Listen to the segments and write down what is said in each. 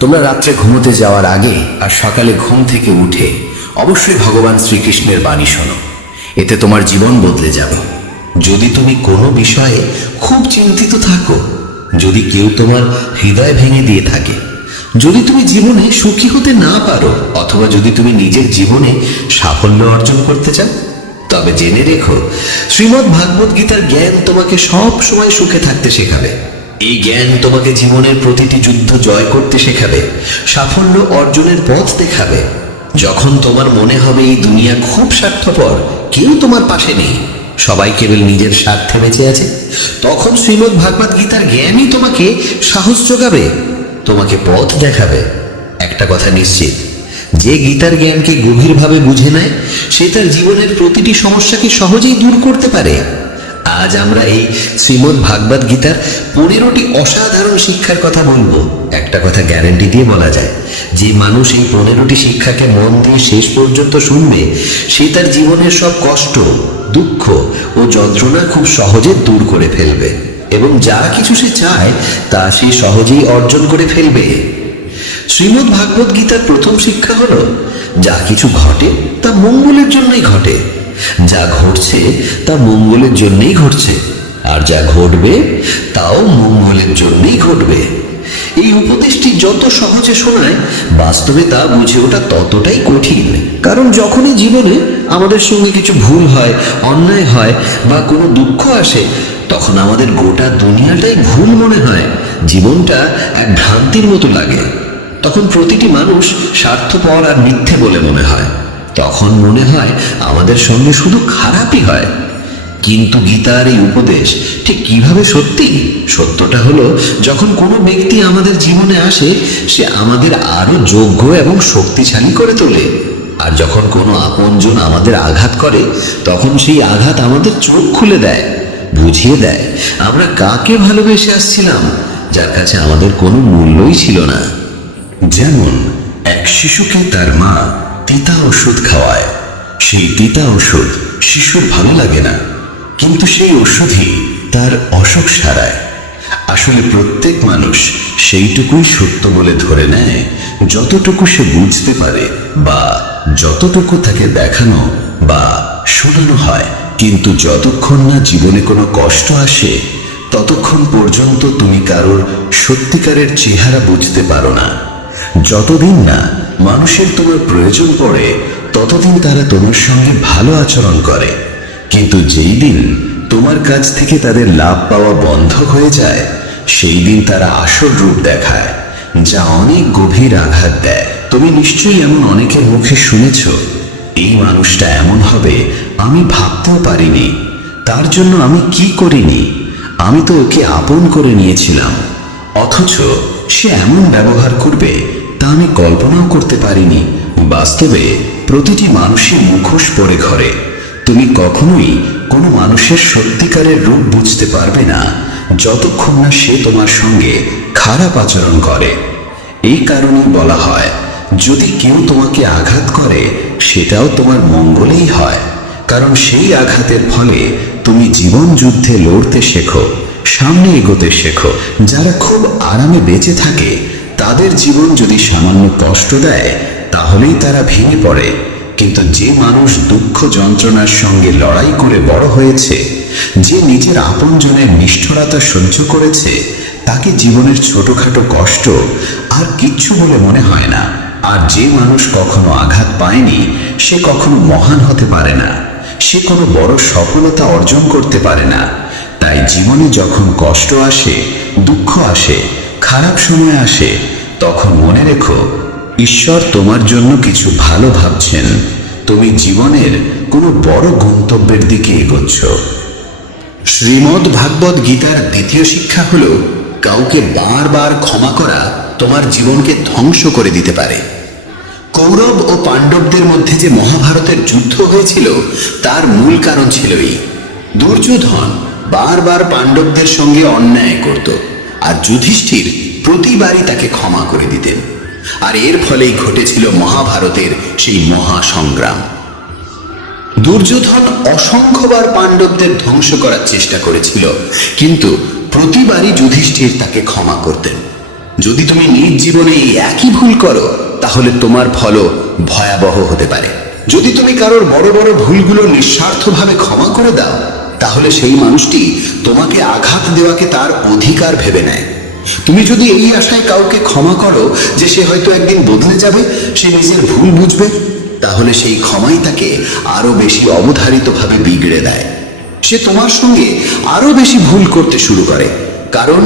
তোমরা রাত্রে ঘুমোতে যাওয়ার আগে আর সকালে ঘুম থেকে উঠে অবশ্যই ভগবান শ্রীকৃষ্ণের বাণী শোনো। এতে তোমার জীবন বদলে যাবে। যদি তুমি কোনো বিষয়ে খুব চিন্তিত থাকো, যদি কেউ তোমার হৃদয় ভেঙে দিয়ে থাকে, যদি তুমি জীবনে সুখী হতে না পারো, অথবা যদি তুমি নিজের জীবনে সাফল্য অর্জন করতে চাও, তবে জেনে রেখো শ্রীমদ্ ভাগবত গীতার জ্ঞান তোমাকে সব সময় সুখে থাকতে শেখাবে। এই জ্ঞান তোমাকে জীবনের প্রতিটি যুদ্ধ জয় করতে শেখাবে, সাফল্য অর্জনের পথ দেখাবে। যখন তোমার মনে হবে এই দুনিয়া খুব স্বার্থপর, কেউ তোমার পাশে নেই, সবাই কেবল নিজের স্বার্থে বেঁচে আছে, তখন শ্রীমদ্ ভাগবত গীতার জ্ঞানই তোমাকে সাহস যোগাবে, তোমাকে পথ দেখাবে। একটা কথা নিশ্চিত, যে গীতার জ্ঞানকে গভীরভাবে বুঝে নেয়, সে তার জীবনের প্রতিটি সমস্যাকে সহজেই দূর করতে পারে। আজ আমরা এই শ্রীমদ্ ভাগবত গীতার 15টি অসাধারণ শিক্ষার কথা বলবো। একটা কথা গ্যারান্টি দিয়ে বলা যায়, যে মানুষ এই 15টি শিক্ষাকে মন দিয়ে শেষ পর্যন্ত শুনবে, সে তার জীবনের সব কষ্ট, দুঃখ ও যন্ত্রণা খুব সহজে দূর করে ফেলবে, এবং যা কিছু সে চায় তা সে সহজেই অর্জন করে ফেলবে। শ্রীমদ্ ভাগবত গীতার প্রথম শিক্ষা হলো, যা কিছু ঘটে তা মঙ্গলের জন্যই ঘটে, যা ঘটছে তা মঙ্গলের জন্যই ঘটছে, আর যা ঘটবে তাও মঙ্গলের জন্যই ঘটবে। এই উপদেশটি যত সহজে শোনায়, বাস্তবে তা বুঝে ওঠা ততটাই কঠিন। কারণ যখনই জীবনে আমাদের সঙ্গে কিছু ভুল হয়, অন্যায় হয় বা কোনো দুঃখ আসে, তখন আমাদের গোটা দুনিয়াটাই ভুল মনে হয়, জীবনটা এক ভ্রান্তির মতো লাগে। তখন প্রতিটি মানুষ স্বার্থপর আর মিথ্যে বলে মনে হয়, তখন মনে হয় আমাদের সঙ্গে শুধু খারাপই হয়। কিন্তু গীতার এই উপদেশ ঠিক কিভাবে সত্যি? সত্যটা হলো, যখন কোনো ব্যক্তি আমাদের জীবনে আসে, সে আমাদের আরো যোগ্য এবং শক্তিশালী করে তোলে। আর যখন কোনো আপনজন আমাদের আঘাত করে, তখন সেই আঘাত আমাদের চোখ খুলে দেয়, বুঝিয়ে দেয় আমরা কাকে ভালোবেসে আসছিলাম, যার কাছে আমাদের কোনো মূল্যই ছিল না। যেমন এক শিশুকে তার মা তিতা ওষুধ খাওয়ায়, সেই তিতা ওষুধ শিশুর ভালো লাগে না, কিন্তু সেই ওষুধই তার অসুখ সারায়। আসলে প্রত্যেক মানুষ সেইটুকুই সত্য বলে ধরে নেয় যতটুকু সে বুঝতে পারে, বা যতটুকু তাকে দেখানো বা শোনানো হয়। কিন্তু যতক্ষণ না জীবনে কোনো কষ্ট আসে, ততক্ষণ পর্যন্ত তুমি কারোর সত্যিকারের চেহারা বুঝতে পারো না। যতদিন না মানুষের তোমার প্রয়োজন পড়ে, ততদিন তারা তোমার সঙ্গে ভালো আচরণ করে। কিন্তু যেই দিন তোমার কাছ থেকে তাদের লাভ পাওয়া বন্ধ হয়ে যায়, সেই দিন তারা আসল রূপ দেখায়, যা অনেক গভীর আঘাত দেয়। তুমি নিশ্চয়ই এমন অনেকের মুখে শুনেছ, এই মানুষটা এমন হবে আমি ভাবতেও পারিনি, তার জন্য আমি কি করিনি, আমি তো ওকে আপন করে নিয়েছিলাম, অথচ সে এমন ব্যবহার করবে তা আমি কল্পনাও করতে পারিনি। বাস্তবে প্রতিটি মানুষের মুখোশ পড়ে ঘরে। তুমি কখনোই কোনো মানুষের সত্যিকারের রূপ বুঝতে পারবে না, যতক্ষণ না সে তোমার সঙ্গে খারাপ আচরণ করে। এই কারণেই বলা হয়, যদি কেউ তোমাকে আঘাত করে, সেটাও তোমার মঙ্গলেই হয়, কারণ সেই আঘাতের ফলে তুমি জীবন যুদ্ধে লড়তে শেখো, সামনে এগোতে শেখো। যারা খুব আরামে বেঁচে থাকে, তাদের জীবন যদি সামান্য কষ্ট দেয়, তাহলেই তারা ভেঙে পড়ে। কিন্তু যে মানুষ দুঃখ যন্ত্রণার সঙ্গে লড়াই করে বড় হয়েছে, যে নিজের আপনজনের নিষ্ঠুরতা সহ্য করেছে, তাকে জীবনের ছোটখাটো কষ্ট আর কিচ্ছু বলে মনে হয় না। আর যে মানুষ কখনো আঘাত পায়নি, সে কখনো মহান হতে পারে না, সে কোনো বড় সফলতা অর্জন করতে পারে না। তাই জীবনে যখন কষ্ট আসে, দুঃখ আসে, খারাপ সময় আসে, তখন মনে রেখো, ঈশ্বর তোমার জন্য কিছু ভালো ভাবছেন। তুমি জীবনের কোনো বড় গন্তব্যের দিকে এগোচ্ছ। শ্রীমদ্ ভাগবত গীতার দ্বিতীয় শিক্ষা হলো, কাউকে বারবার ক্ষমা করা তোমার জীবনকে ধ্বংস করে দিতে পারে। কৌরব ও পাণ্ডবদের মধ্যে যে মহাভারতের যুদ্ধ হয়েছিল, তার মূল কারণ ছিল এই, দুর্যোধন বারবার পাণ্ডবদের সঙ্গে অন্যায় করত, আর যুধিষ্ঠির প্রতিবারই তাকে ক্ষমা করে দিতেন। আর এর ফলেই ঘটেছিল মহাভারতের সেই মহাসংগ্রাম। দুর্যোধন অসংখ্যবার পাণ্ডবদের ধ্বংস করার চেষ্টা করেছিল, কিন্তু প্রতিবারই যুধিষ্ঠির তাকে ক্ষমা করতেন। যদি তুমি নিজ জীবনে এই একই ভুল করো তাহলে তোমার ফলও ভয়াবহ হতে পারে। যদি তুমি কারোর বড় বড় ভুলগুলো নিঃস্বার্থভাবে ক্ষমা করে দাও তাহলে সেই মানুষটি তোমাকে আঘাত দেওয়াকে তার অধিকার ভেবে নেয়। তুমি যদি এই আশায় কাউকে ক্ষমা করো যে সে হয়তো একদিন বদলে যাবে, সে নিজের ভুল বুঝবে, তাহলে সেই ক্ষমাই তাকে আরো বেশি অবধারিতভাবে বিগড়ে দেয়। সে তোমার সঙ্গে আরো বেশি ভুল করতে শুরু করে, কারণ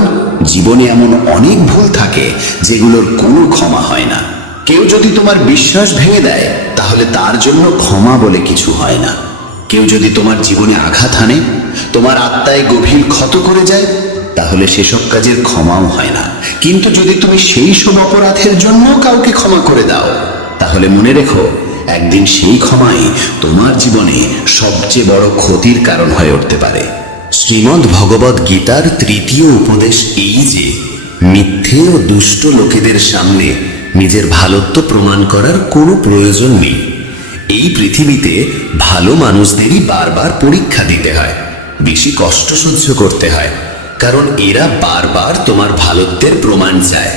জীবনে এমন অনেক ভুল থাকে যেগুলোর কোনো ক্ষমা হয় না। কেউ যদি তোমার বিশ্বাস ভেঙে দেয় তাহলে তার জন্য ক্ষমা বলে কিছু হয় না। কেউ যদি তোমার জীবনে আঘাত হানে, তোমার আত্মায় গভীর ক্ষত করে যায়, তাহলে সেসব কাজের ক্ষমাও হয় না। কিন্তু যদি তুমি সেই সব অপরাধের জন্য কাউকে ক্ষমা করে দাও তাহলে মনে রেখো, একদিন সেই ক্ষমাই তোমার জীবনে সবচেয়ে বড় ক্ষতির কারণ হয়ে উঠতে পারে। শ্রীমদ্ ভগবদ গীতার তৃতীয় উপদেশ এই যে মিথ্যে ও দুষ্ট লোকেদের সামনে নিজের ভালোত্ব প্রমাণ করার কোনো প্রয়োজন নেই। এই পৃথিবীতে ভালো মানুষদেরই বারবার পরীক্ষা দিতে হয়, বেশি কষ্ট সহ্য করতে হয়, কারণ এরা বারবার তোমার ভালোত্বের প্রমাণ চায়।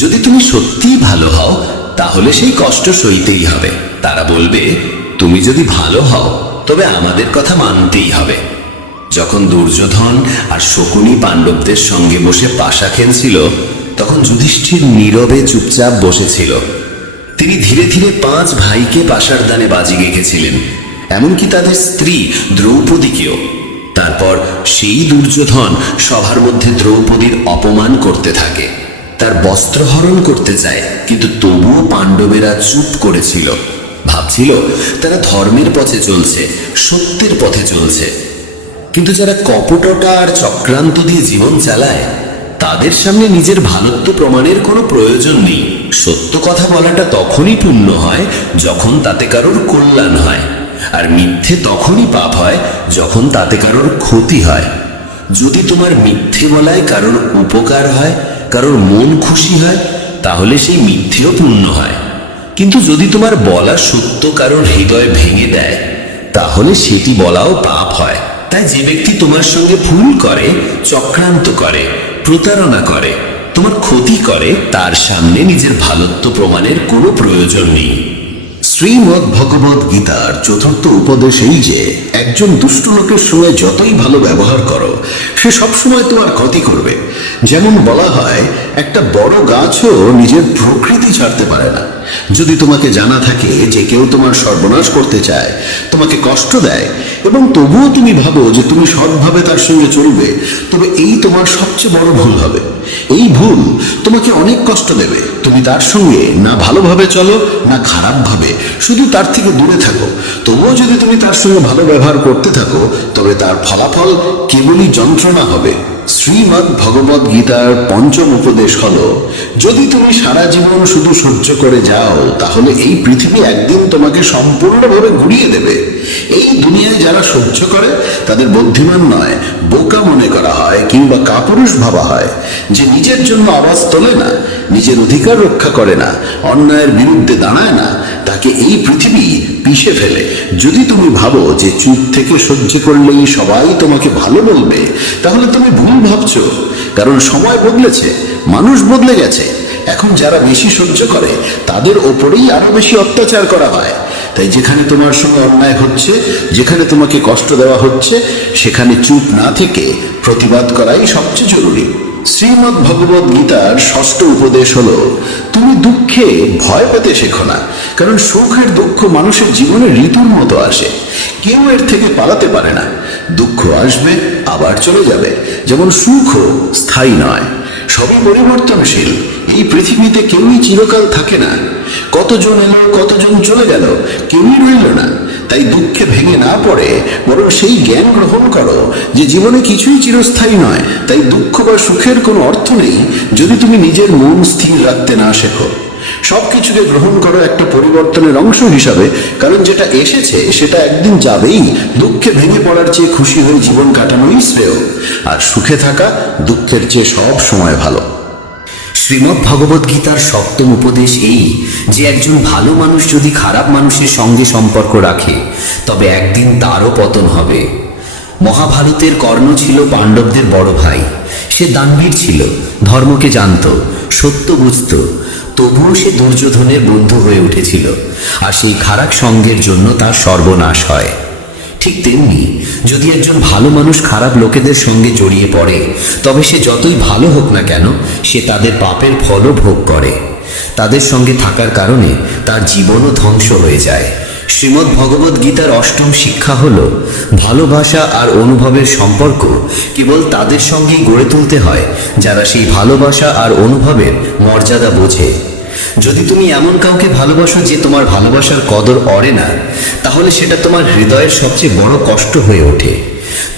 যদি তুমি সত্যিই ভালো হও তাহলে সেই কষ্ট সইতেই হবে। তারা বলবে, তুমি যদি ভালো হও তবে আমাদের কথা মানতেই হবে। যখন দুর্যোধন আর শকুনি পাণ্ডবদের সঙ্গে বসে পাশা খেলছিল তখন যুধিষ্ঠির নীরবে চুপচাপ বসেছিল। তিনি ধীরে ধীরে 5 ভাইকে পাশার দানে বাজি গেঁথেছিলেন, এমনকি তাদের স্ত্রী দ্রৌপদীকেও। তারপর সেই দুর্যোধন সভার মধ্যে দ্রৌপদীর অপমান করতে থাকে, তার বস্ত্রহরণ করতে চায়, কিন্তু তবুও পাণ্ডবেরা চুপ করেছিল। ভাবছিল তারা ধর্মের পথে চলছে, সত্যের পথে চলছে। কিন্তু যারা কপটতা আর চক্রান্ত দিয়ে জীবন চালায় তাদের সামনে নিজের ভালোত্ব প্রমাণের কোনো প্রয়োজন নেই। সত্য কথা বলাটা তখনই পুণ্য হয় যখন তাতে কারোর কল্যাণ হয়, আর মিথ্যে তখনই পাপ হয় যখন তাতে কারোর ক্ষতি হয়। যদি তোমার মিথ্যে বলায় কারোর উপকার হয়, কারোর মন খুশি হয়, তাহলে সেই মিথ্যেও পুণ্য হয়। কিন্তু যদি তোমার বলা সত্য কারোর হৃদয় ভেঙে দেয় তাহলে সেটি বলাও পাপ হয়। তাই যে ব্যক্তি তোমার সঙ্গে ভুল করে, চক্রান্ত করে, প্রতারণা করে, তোমার ক্ষতি করে, তার সামনে নিজের ভালোত্ব প্রমাণের কোনো প্রয়োজন নেই। শ্রীমদ্ ভগবদ গীতার চতুর্থ উপদেশ এই যে একজন দুষ্ট লোকের সঙ্গে যতই ভালো ব্যবহার করো সে সবসময় তোমার ক্ষতি করবে। যেমন বলা হয়, একটা বড় গাছও নিজের প্রকৃতি ছাড়তে পারে না। যদি তোমাকে জানা থাকে যে কেউ তোমার সর্বনাশ করতে চায়, তোমাকে কষ্ট দেয়, এবং তবুও তুমি ভাবো যে তুমি সৎভাবে তার সঙ্গে চলবে, তবে এই তোমার সবচেয়ে বড় ভুল হবে। এই ভুল তোমাকে অনেক কষ্ট দেবে। তুমি তার সঙ্গে না ভালোভাবে চলো না খারাপভাবে, শুধু তার থেকে দূরে থাকো। তবুও যদি তুমি তার সঙ্গে ভালো ব্যবহার করতে থাকো তবে তার ফলাফল কেবলই যন্ত্রণা হবে। শ্রীমদ্ ভগবদ গীতার পঞ্চম উপদেশ হলো, যদি তুমি সারা জীবন শুধু সহ্য করে যাও তাহলে এই পৃথিবী একদিন তোমাকে সম্পূর্ণভাবে ঘুরিয়ে দেবে। এই দুনিয়ায় যারা সহ্য করে তাদের বুদ্ধিমান নয়, বোকা মনে করা হয় কিংবা কাপুরুষ ভাবা হয়। যে নিজের জন্য আওয়াজ তোলে না, নিজের অধিকার রক্ষা করে না, অন্যায়ের বিরুদ্ধে দাঁড়ায় না, তাকে এই পৃথিবী পিষে ফেলে। যদি তুমি ভাবো যে চুপ থেকে সহ্য করলেই সবাই তোমাকে ভালো বলবে, তাহলে তুমি ভুল ভাবছো। কারণ সময় বদলেছে, মানুষ বদলে গেছে। এখন যারা বেশি সহ্য করে তাদের ওপরেই আরো বেশি অত্যাচার করা হয়। তাই যেখানে তোমার সঙ্গে অন্যায় হচ্ছে, যেখানে তোমাকে কষ্ট দেওয়া হচ্ছে, সেখানে চুপ না থেকে প্রতিবাদ করাই সবচেয়ে জরুরি। শ্রীমদ্ ভগবদ গীতার ষষ্ঠ উপদেশ হলো, তুমি দুঃখে ভয় পেতে শেখো না, কারণ সুখ আর দুঃখ মানুষের জীবনে ঋতুর মতো আসে। কেউ এর থেকে পালাতে পারে না। দুঃখ আসবে আবার চলে যাবে, যেমন সুখও স্থায়ী নয়, সবই পরিবর্তনশীল। এই পৃথিবীতে কেউই চিরকাল থাকে না। কতজন এলো, কতজন চলে গেল, কেউই রইল না। তাই দুঃখে ভেঙে না পড়ে বরং সেই জ্ঞান গ্রহণ করো যে জীবনে কিছুই চিরস্থায়ী নয়। তাই দুঃখ বা সুখের কোনো অর্থ নেই যদি তুমি নিজের মন স্থির রাখতে না শেখো। সবকিছুকে গ্রহণ করো একটা পরিবর্তনের অংশ হিসাবে, কারণ যেটা এসেছে সেটা একদিন যাবেই। দুঃখে ভেঙে পড়ার চেয়ে খুশি হয়ে জীবন কাটানোই শ্রেয়, আর সুখে থাকা দুঃখের চেয়ে সব সময় ভালো। শ্রীমদ্ ভগবদ গীতার সপ্তম উপদেশ এই যে একজন ভালো মানুষ যদি খারাপ মানুষের সঙ্গে সম্পর্ক রাখে তবে একদিন তারও পতন হবে। মহাভারতের কর্ণ ছিল পাণ্ডবদের বড় ভাই। সে দানবীর ছিল, ধর্মকে জানত, সত্য বুঝত, তবুও সে দুর্যোধনের বন্ধু হয়ে উঠেছিল, আর সেই খারাপ সঙ্গের জন্য তার সর্বনাশ হয়। ঠিক তেমনি যদি একজন ভালো মানুষ খারাপ লোকেদের সঙ্গে জড়িয়ে পড়ে, তবে সে যতই ভালো হোক না কেন, সে তাদের পাপের ফলও ভোগ করে। তাদের সঙ্গে থাকার কারণে তার জীবনও ধ্বংস হয়ে যায়। শ্রীমদ্ ভগবদ গীতার অষ্টম শিক্ষা হল, ভালোবাসা আর অনুভবের সম্পর্ক কেবল তাদের সঙ্গেই গড়ে তুলতে হয় যারা সেই ভালোবাসা আর অনুভবের মর্যাদা বোঝে। যদি তুমি এমন কাউকে ভালোবাসো যে তোমার ভালোবাসার কদর অরে না, তাহলে সেটা তোমার হৃদয়ের সবচেয়ে বড় কষ্ট হয়ে ওঠে।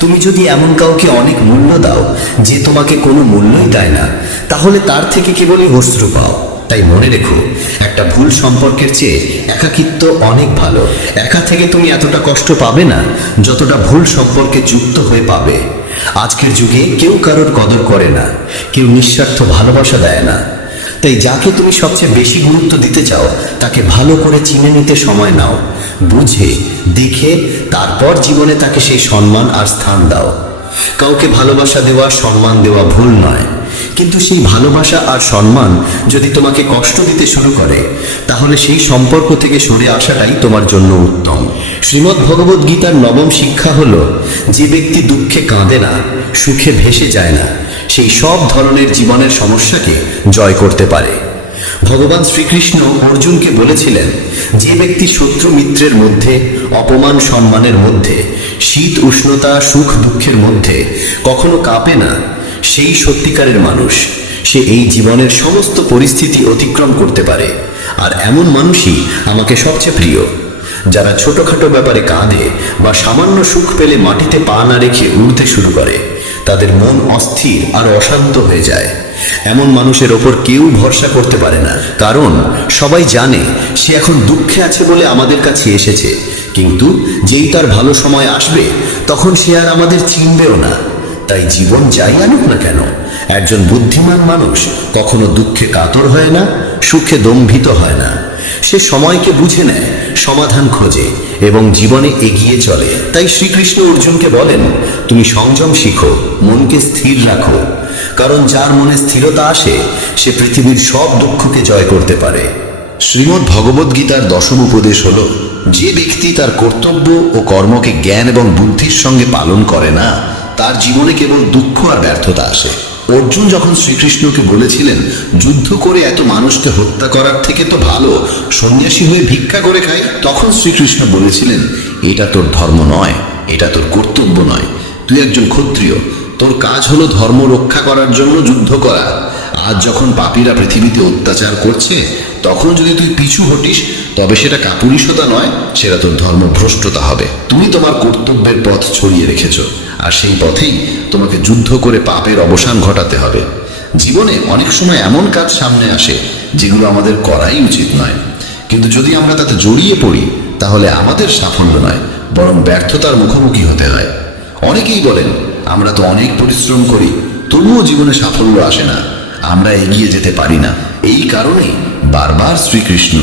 তুমি যদি এমন কাউকে অনেক মূল্য দাও যে তোমাকে কোনো মূল্যই দেয় না, তাহলে তার থেকে কেবলই অশ্রু পাও। তাই মনে রেখো, একটা ভুল সম্পর্কের চেয়ে একাকিত্ব অনেক ভালো। একা থেকে তুমি এতটা কষ্ট পাবে না যতটা ভুল সম্পর্কে যুক্ত হয়ে পাবে। আজকের যুগে কেউ কারোর কদর করে না, কেউ নিঃস্বার্থ ভালোবাসা দেয় না। তাই যাকে তুমি সবচেয়ে বেশি গুরুত্ব দিতে চাও তাকে ভালো করে চিনে নিতে সময় নাও, বুঝে দেখে তারপর জীবনে তাকে সেই সম্মান আর স্থান দাও। কাউকে ভালোবাসা দেওয়া, সম্মান দেওয়া ভুল নয়, কিন্তু সেই ভালোবাসা আর সম্মান যদি তোমাকে কষ্ট দিতে শুরু করে, তাহলে সেই সম্পর্ক থেকে সরে আসাটাই তোমার জন্য উত্তম। শ্রীমদ্ ভগবদ গীতার নবম শিক্ষা হল, যে ব্যক্তি দুঃখে কাঁদে না, সুখে ভেসে যায় না, সেই সব ধরনের জীবনের সমস্যাকে জয় করতে পারে। ভগবান শ্রীকৃষ্ণ অর্জুনকে বলেছিলেন, যে ব্যক্তি শত্রু মিত্রের মধ্যে, অপমান সম্মানের মধ্যে, শীত উষ্ণতা সুখ দুঃখের মধ্যে কখনো কাঁপে না, সেই সত্যিকারের মানুষ। সে এই জীবনের সমস্ত পরিস্থিতি অতিক্রম করতে পারে, আর এমন মানুষই আমাকে সবচেয়ে প্রিয়। যারা ছোটখাটো ব্যাপারে কাঁদে বা সামান্য সুখ পেলে মাটিতে পা না রেখে উড়তে শুরু করে, তাদের মন অস্থির আর অশান্ত হয়ে যায়। এমন মানুষের ওপর কেউ ভরসা করতে পারে না, কারণ সবাই জানে সে এখন দুঃখে আছে বলে আমাদের কাছে এসেছে, কিন্তু যেই তার ভালো সময় আসবে তখন সে আর আমাদের চিনবেও না। তাই জীবন যাই আনুক না কেন, একজন বুদ্ধিমান মানুষ কখনো দুঃখে কাতর হয় না, সুখে দম্ভিত হয় না। সে সময়কে বুঝে নেয়, সমাধান খোঁজে এবং জীবনে এগিয়ে চলে। তাই শ্রীকৃষ্ণ অর্জুনকে বলেন, তুমি সংযম শিখো, মনকে স্থির রাখো, কারণ যার মনে স্থিরতা আসে সে পৃথিবীর সব দুঃখকে জয় করতে পারে। শ্রীমদ্ ভগবদ গীতার দশম উপদেশ হল, যে ব্যক্তি তার কর্তব্য ও কর্মকে জ্ঞান এবং বুদ্ধির সঙ্গে পালন করে না, তার জীবনে কেবল দুঃখ আর ব্যর্থতা আসে। অর্জুন যখন শ্রীকৃষ্ণকে বলেছিলেন, যুদ্ধ করে এত মানুষকে হত্যা করার থেকে তো ভালো সন্ন্যাসী হয়ে ভিক্ষা করে খাই, তখন শ্রীকৃষ্ণ বলেছিলেন, এটা তোর ধর্ম নয়, এটা তোর কর্তব্য নয়। তুই একজন ক্ষত্রিয়, তোর কাজ হলো ধর্ম রক্ষা করার জন্য যুদ্ধ করা। আজ যখন পাপীরা পৃথিবীতে অত্যাচার করছে, তখন যদি তুই পিছু হটিস, তবে সেটা কাপুরুষতা নয়, সেটা তোর ধর্মভ্রষ্টতা হবে। তুমি তোমার কর্তব্যের পথ ছড়িয়ে রেখেছ, আর সেই পথেই তোমাকে যুদ্ধ করে পাপের অবসান ঘটাতে হবে। জীবনে অনেক সময় এমন কাজ সামনে আসে যেগুলো আমাদের করাই উচিত নয়, কিন্তু যদি আমরা তাতে জড়িয়ে পড়ি, তাহলে আমাদের সাফল্য নয়, বরং ব্যর্থতার মুখোমুখি হতে হয়। অনেকেই বলেন, আমরা তো অনেক পরিশ্রম করি, তবুও জীবনে সাফল্য আসে না, আমরা এগিয়ে যেতে পারি না। এই কারণেই বারবার শ্রীকৃষ্ণ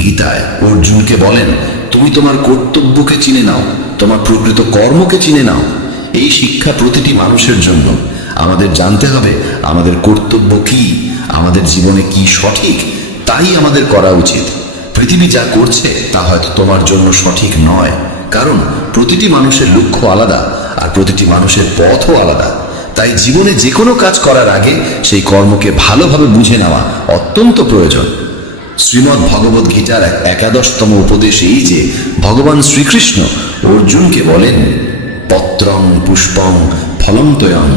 গীতায় অর্জুনকে বলেন, তুমি তোমার কর্তব্যকে চিনে নাও, তোমার প্রকৃত কর্মকে চিনে নাও। এই শিক্ষা প্রতিটি মানুষের জন্য। আমাদের জানতে হবে আমাদের কর্তব্য কি, আমাদের জীবনে কি সঠিক, তাই আমাদের করা উচিত। পৃথিবী যা করছে তা হয়তো তোমার জন্য সঠিক নয়, কারণ প্রতিটি মানুষের লক্ষ্য আলাদা আর প্রতিটি মানুষের পথও আলাদা। তাই জীবনে যে কোনো কাজ করার আগে সেই কর্মকে ভালোভাবে বুঝে নেওয়া অত্যন্ত প্রয়োজন। শ্রীমদ্ ভগবদ গীতার 11তম উপদেশ এই যে, ভগবান শ্রীকৃষ্ণ অর্জুনকে বলেন, পত্রং পুষ্পং ফলং তয়ং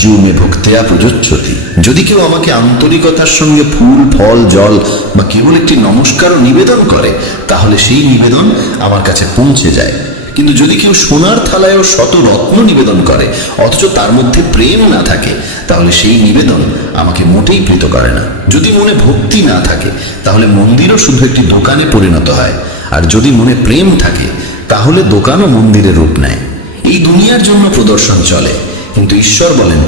জীবনে ভক্তেয়া প্রযোজ্যতি। যদি কেউ আমাকে আন্তরিকতার সঙ্গে ফুল, ফল, জল বা কেবল একটি নমস্কারও নিবেদন করে, তাহলে সেই নিবেদন আমার কাছে পৌঁছে যায়। কিন্তু যদি কেউ সোনার থালায়ও শত রত্ন নিবেদন করে, অথচ তার মধ্যে প্রেম না থাকে, তাহলে সেই নিবেদন আমাকে মোটেই প্রীত করে না। যদি মনে ভক্তি না থাকে, তাহলে মন্দিরও শুধু একটি দোকানে পরিণত হয়, আর যদি মনে প্রেম থাকে, তাহলে দোকানও মন্দিরের রূপ নেয়। এই দুনিয়ার জন্য প্রদর্শন চলে, কিন্তু ঈশ্বর বলেন,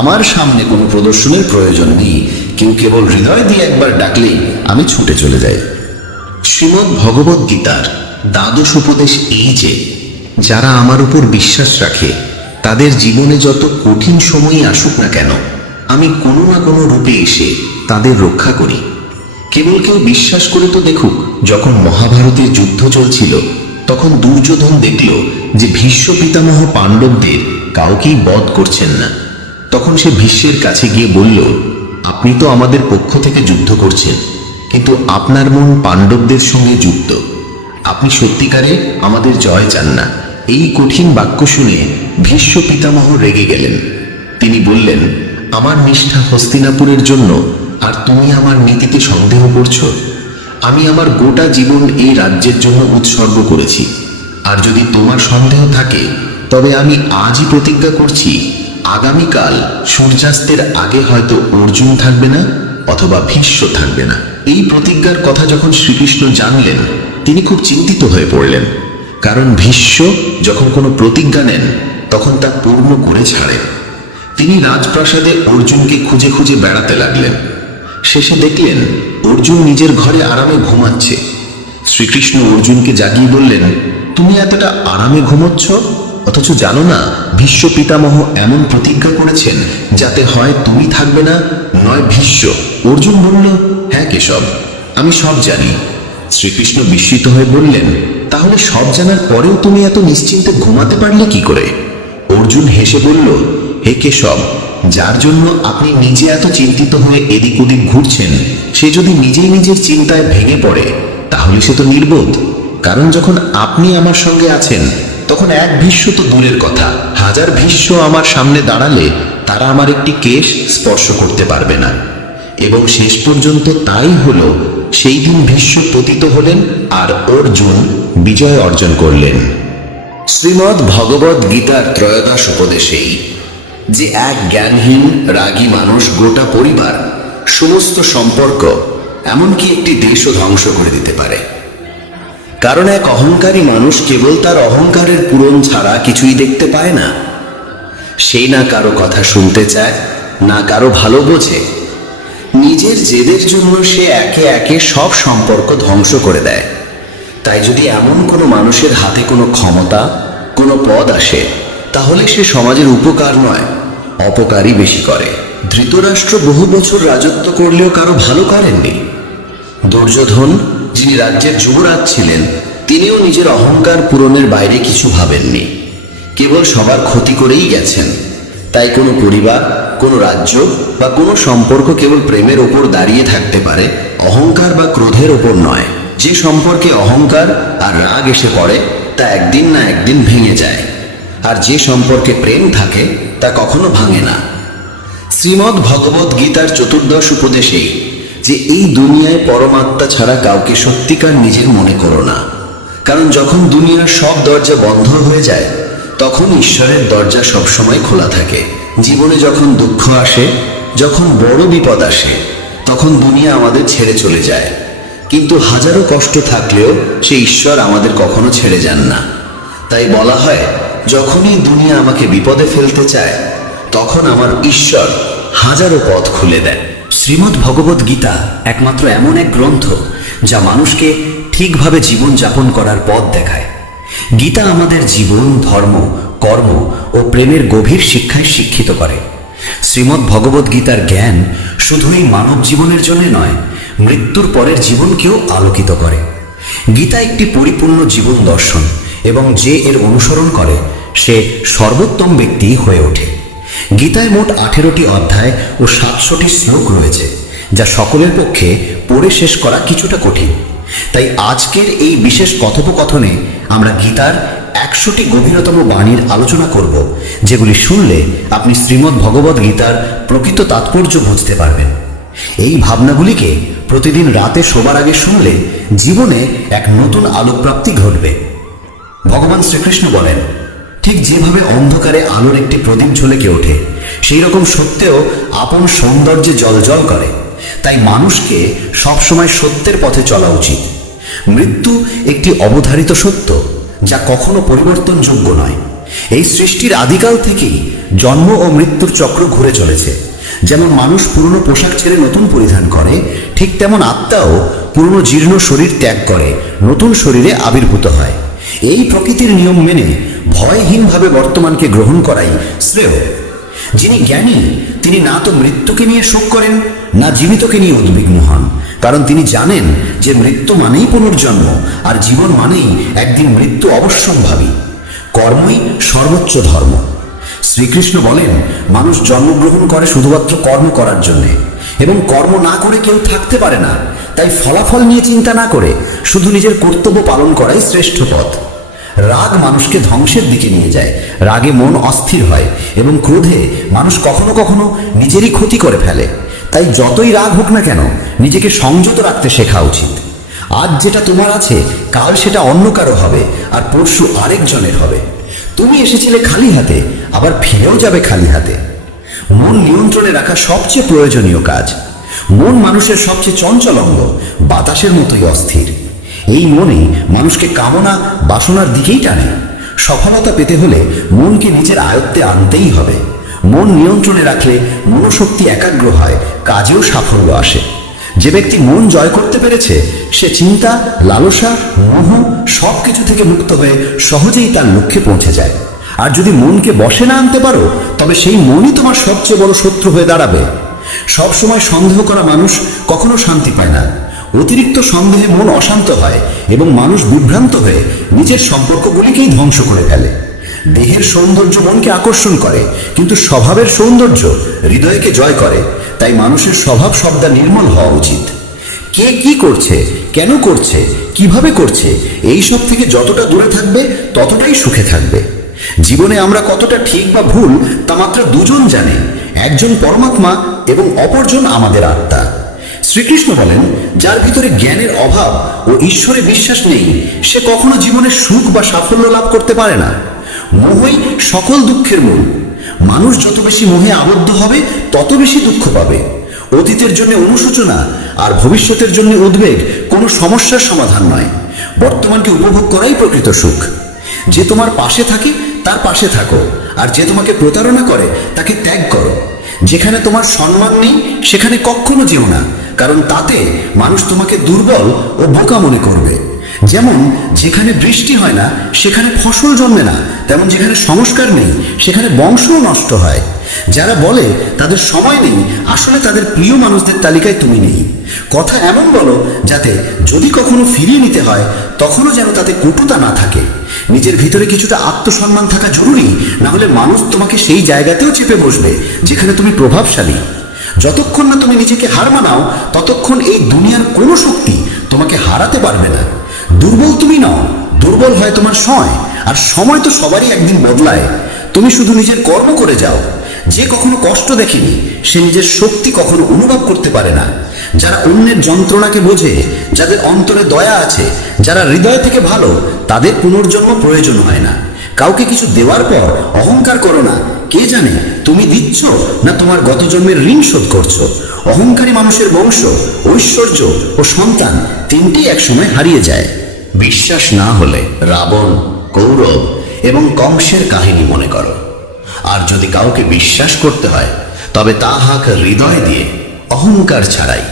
আমার সামনে কোনো প্রদর্শনের প্রয়োজন নেই, কেউ কেবল হৃদয় দিয়ে একবার ডাকলেই আমি ছুটে চলে যাই। শ্রীমদ্ ভগবদ গীতার দ্বাদশ উপদেশ এই যে, যারা আমার উপর বিশ্বাস রাখে, তাদের জীবনে যত কঠিন সময়ই আসুক না কেন, আমি কোনো না কোনো রূপে এসে তাদের রক্ষা করি। কেবল কেউ বিশ্বাস করে তো দেখুক। যখন মহাভারতের যুদ্ধ চলছিল তখন দুর্যোধন দেখল যে ভীষ্ম পিতামহ পাণ্ডবদের কাউকেই বধ করছেন না। তখন সে ভীষ্মের কাছে গিয়ে বলল, আপনি তো আমাদের পক্ষ থেকে যুদ্ধ করছেন, কিন্তু আপনার মন পাণ্ডবদের সঙ্গে যুক্ত। আপনি সত্যিকারে আমাদের জয় চান না। এই কঠিন বাক্য শুনে ভীষ্ম পিতামহ রেগে গেলেন। তিনি বললেন, আমার নিষ্ঠা হস্তিনাপুরের জন্য, আর তুমি আমার নীতিতে সন্দেহ করছো? আমি আমার গোটা জীবন এই রাজ্যের জন্য উৎসর্গ করেছি। আর যদি তোমার সন্দেহ থাকে তবে আমি আজই প্রতিজ্ঞা করছি, আগামীকাল সূর্যাস্তের আগে হয়তো অর্জুন থাকবে না অথবা ভীষ্ম থাকবে না। এই প্রতিজ্ঞার কথা যখন শ্রীকৃষ্ণ জানলেন তিনি খুব চিন্তিত হয়ে পড়লেন, কারণ ভীষ্ম যখন কোনো প্রতিজ্ঞা নেন তখন তা পূর্ণ করে ছাড়েন। তিনি রাজপ্রাসাদে অর্জুনকে খুঁজে খুঁজে বেড়াতে লাগলেন। শেষে দেখলেন অর্জুন নিজের ঘরে আরামে ঘুমাচ্ছে। শ্রীকৃষ্ণ অর্জুনকে জাগিয়ে বললেন, তুমি এতটা আরামে ঘুমোচ্ছ, অথচ জানো না ভীষ্ম পিতামহ এমন প্রতিজ্ঞা করেছেন যাতে হয় তুমি থাকবে না নয় ভীষ্ম। অর্জুন বলল, হ্যাঁ কেশব, আমি সব জানি। শ্রীকৃষ্ণ বিস্মিত হয়ে বললেন, তাহলে সব জানার পরেও তুমি এত নিশ্চিন্তে ঘুমাতে পারলে কি করে? অর্জুন হেসে বলল, হে কেশব, যার জন্য আপনি নিজে এত চিন্তিত হয়ে এদিক ওদিক ঘুরছেন সে যদি নিজেই নিজের চিন্তায় ভেঙে পড়ে তাহলে সে তো নির্বোধ। কারণ যখন আপনি আমার সঙ্গে আছেন তখন এক ভীষ্ম তো দূরের কথা, 1000 ভীষ্ম আমার সামনে দাঁড়ালে তারা আমার একটি কেশ স্পর্শ করতে পারবে না। এবং শেষ পর্যন্ত তাই হলো। সেই দিন ভীষ্ম পতিত হলেন আর অর্জুন বিজয় অর্জন করলেন। শ্রীমদ্ ভগবদ গীতার ত্রয়োদশ উপদেশেই যে এক জ্ঞানহীন রাগী মানুষ গোটা পরিবার, সমস্ত সম্পর্ক, এমনকি একটি দেশও ধ্বংস করে দিতে পারে। কারণ এক অহংকারী মানুষ কেবল তার অহংকারের পূরণ ছাড়া কিছুই দেখতে পায় না। সেই না কারো কথা শুনতে চায়, না কারো ভালো বোঝে। নিজের জেদের জন্য সে একে একে সব সম্পর্ক ধ্বংস করে দেয়। তাই যদি এমন কোনো মানুষের হাতে কোনো ক্ষমতা, কোনো পদ আসে, তাহলে সে সমাজের উপকার নয় অপকারই বেশি করে। ধৃতরাষ্ট্র বহু বছর রাজত্ব করলেও কারো ভালো করেননি। দুর্যোধন, যিনি রাজ্যের যুবরাজ ছিলেন, তিনিও নিজের অহংকার পূরণের বাইরে কিছু ভাবেননি, কেবল সবার ক্ষতি করেই গেছেন। তাই কোনো পরিবার, কোনো রাজ্য বা কোনো সম্পর্ক কেবল প্রেমের ওপর দাঁড়িয়ে থাকতে পারে, অহংকার বা ক্রোধের ওপর নয়। যে সম্পর্কে অহংকার আর রাগ এসে পড়ে তা একদিন না একদিন ভেঙে যায়, আর যে সম্পর্কে প্রেম থাকে তা কখনো ভাঙে না। শ্রীমদ্ ভগবদ গীতার চতুর্দশ উপদেশেই যে এই দুনিয়ায় পরমাত্মা ছাড়া কাউকে সত্যিকার নিজের মনে করো না। কারণ যখন দুনিয়ার সব দরজা বন্ধ হয়ে যায় তখন ঈশ্বরের দরজা সবসময় খোলা থাকে। জীবনে যখন দুঃখ আসে, যখন বড় বিপদ আসে, তখন দুনিয়া আমাদের ছেড়ে চলে যায়। কিন্তু হাজারো কষ্ট থাকলেও সে ঈশ্বর আমাদের কখনো ছেড়ে যান না। তাই বলা হয়, যখনই দুনিয়া আমাকে বিপদে ফেলতে চায় তখন আমার ঈশ্বর হাজারো পথ খুলে দেন। শ্রীমদ্ ভগবদ গীতা একমাত্র এমন এক গ্রন্থ যা মানুষকে ঠিকভাবে জীবনযাপন করার পথ দেখায়। গীতা আমাদের জীবন, ধর্ম, কর্ম ও প্রেমের গভীর শিক্ষায় শিক্ষিত করে। শ্রীমদ্ ভগবদ গীতার জ্ঞান শুধুই মানব জীবনের জন্য নয়, মৃত্যুর পরের জীবনকেও আলোকিত করে। গীতা একটি পরিপূর্ণ জীবন দর্শন, এবং যে এর অনুসরণ করে সে সর্বোত্তম ব্যক্তি হয়ে ওঠে। গীতায় মোট 18টি অধ্যায় ও 700টি শ্লোক রয়েছে, যা সকলের পক্ষে পড়ে শেষ করা কিছুটা কঠিন। তাই আজকের এই বিশেষ কথোপকথনে আমরা গীতার 100টি গভীরতম বাণীর আলোচনা করব, যেগুলি শুনলে আপনি শ্রীমদ্ ভগবদ গীতার প্রকৃত তাৎপর্য বুঝতে পারবেন। এই ভাবনাগুলিকে প্রতিদিন রাতে শোবার আগে শুনলে জীবনে এক নতুন আলোকপ্রাপ্তি ঘটবে। ভগবান শ্রীকৃষ্ণ বলেন, ঠিক যেভাবে অন্ধকারে আলোর একটি প্রদীপ ঝলকে ওঠে, সেই রকম সত্যেও আপন সৌন্দর্যে জ্বলজ্বল করে। তাই মানুষকে সবসময় সত্যের পথে চলা উচিত। মৃত্যু একটি অবধারিত সত্য, যা কখনো পরিবর্তনযোগ্য নয়। এই সৃষ্টির আদিকাল থেকেই জন্ম ও মৃত্যুর চক্র ঘুরে চলেছে। যেমন মানুষ পুরনো পোশাক ছেড়ে নতুন পরিধান করে, ঠিক তেমন আত্মাও পুরনো জীর্ণ শরীর ত্যাগ করে নতুন শরীরে আবির্ভূত হয়। এই প্রকৃতির নিয়ম মেনে ভয়হীনভাবে বর্তমানকে গ্রহণ করাই শ্রেয়। যিনি জ্ঞানী তিনি না তো মৃত্যুকে নিয়ে শোক করেন, না জীবিতকে নিয়ে উদ্বিগ্ন হন, কারণ তিনি জানেন যে মৃত্যু মানেই পুনর্জন্ম, আর জীবন মানেই একদিন মৃত্যু অবশ্যম্ভাবী। কর্মই সর্বোচ্চ ধর্ম। শ্রীকৃষ্ণ বলেন, মানুষ জন্মগ্রহণ করে শুধুমাত্র কর্ম করার জন্যে, এবং কর্ম না করে কেউ থাকতে পারে না। তাই ফলাফল নিয়ে চিন্তা না করে শুধু নিজের কর্তব্য পালন করাই শ্রেষ্ঠ পথ। রাগ মানুষকে ধ্বংসের দিকে নিয়ে যায়। রাগে মন অস্থির হয় এবং ক্রোধে মানুষ কখনো কখনো নিজেরই ক্ষতি করে ফেলে। তাই যতই রাগ হোক না কেন, নিজেকে সংযত রাখতে শেখা উচিত। আজ যেটা তোমার আছে, কাল সেটা অন্য কারো হবে, আর পরশু আরেকজনের হবে। তুমি এসেছিলে খালি হাতে, আবার ফিরেও যাবে খালি হাতে। মন নিয়ন্ত্রণে রাখা সবচেয়ে প্রয়োজনীয় কাজ। মন মানুষের সবচেয়ে চঞ্চল অঙ্গ, বাতাসের মতোই অস্থির। এই মনই মানুষকে কামনা বাসনার দিকেই টানে। সফলতা পেতে হলে মনকে নিজের আয়ত্তে আনতেই হবে। মন নিয়ন্ত্রণে রাখলে মনোশক্তি একাগ্র হয়, কাজেও সাফল্য আসে। যে ব্যক্তি মন জয় করতে পেরেছে, সে চিন্তা, লালসা, মোহ সবকিছু থেকে মুক্ত হয়ে সহজেই তার লক্ষ্যে পৌঁছে যায়। আর যদি মনকে বশে না আনতে পারো, তবে সেই মনই তোমার সবচেয়ে বড় শত্রু হয়ে দাঁড়াবে। সবসময় সন্দেহ করা মানুষ কখনো শান্তি পায় না। অতিরিক্ত সন্দেহে মন অশান্ত হয় এবং মানুষ বিভ্রান্ত হয়ে নিজের সম্পর্কগুলিকেই ধ্বংস করে ফেলে। দেহের সৌন্দর্য মনকে আকর্ষণ করে, কিন্তু স্বভাবের সৌন্দর্য হৃদয়কে জয় করে। তাই মানুষের স্বভাব সবদা নির্মল হওয়া উচিত। কে কি করছে, কেন করছে, কিভাবে করছে, এই সব থেকে যতটা দূরে থাকবে ততটাই সুখে থাকবে। জীবনে আমরা কতটা ঠিক বা ভুল তা মাত্র দুজন জানে, একজন পরমাত্মা এবং অপরজন আমাদের আত্মা। শ্রীকৃষ্ণ বলেন, যার ভিতরে জ্ঞানের অভাব ও ঈশ্বরে বিশ্বাস নেই, সে কখনো জীবনে সুখ বা সাফল্য লাভ করতে পারে না। মোহই সকল দুঃখের মূল। মানুষ যত বেশি মোহে আবদ্ধ হবে, তত বেশি দুঃখ পাবে। অতীতের জন্য অনুশোচনা আর ভবিষ্যতের জন্য উদ্বেগ কোনো সমস্যার সমাধান নয়। বর্তমানকে উপভোগ করাই প্রকৃত সুখ। যে তোমার পাশে থাকে তার পাশে থাকো, আর যে তোমাকে প্রতারণা করে তাকে ত্যাগ করো। যেখানে তোমার সম্মান নেই সেখানে কখনো যেও না, কারণ তাতে মানুষ তোমাকে দুর্বল ও বোকা মনে করবে। যেমন যেখানে বৃষ্টি হয় না সেখানে ফসল জন্মে না, তেমন যেখানে সংস্কার নেই সেখানে বংশও নষ্ট হয়। যারা বলে তাদের সময় নেই, আসলে তাদের প্রিয় মানুষদের তালিকায় তুমি নেই। কথা এমন বলো যাতে যদি কখনো ফিরিয়ে নিতে হয়, তখনও যেন তাতে কটুতা না থাকে। নিজের ভিতরে কিছুটা আত্মসম্মান থাকা জরুরি, না হলে মানুষ তোমাকে সেই জায়গাতেও চেপে বসবে যেখানে তুমি প্রভাবশালী। যতক্ষণ না তুমি নিজেকে হার মানাও, ততক্ষণ এই দুনিয়ার কোনো শক্তি তোমাকে হারাতে পারবে না। দুর্বল তুমি নও, দুর্বল হয় তোমার সময়, আর সময় তো সবারই একদিন বদলায়। তুমি শুধু নিজের কর্ম করে যাও। যে কখনো কষ্ট দেখেনি, সে নিজের শক্তি কখনো অনুভব করতে পারে না। যারা অন্যের যন্ত্রণাকে বোঝে, যাদের অন্তরে দয়া আছে, যারা হৃদয় থেকে ভালো, তাদের পুনর্জন্ম প্রয়োজন হয় না। কাউকে কিছু দেওয়ার পর অহংকার করো না। কে জানে তুমি দিচ্ছ না তোমার গত জন্মের ঋণ শোধ করছো। অহংকারী মানুষের বংশ, ঐশ্বর্য ও সন্তান তিনটেই একসময় হারিয়ে যায়। বিশ্বাস না হলে রাবণ, কৌরব এবং কংসের কাহিনী মনে করো। আর যদি কাউকে বিশ্বাস করতে হয়, তবে তা হাক হৃদয় দিয়ে, অহংকার ছাড়াই।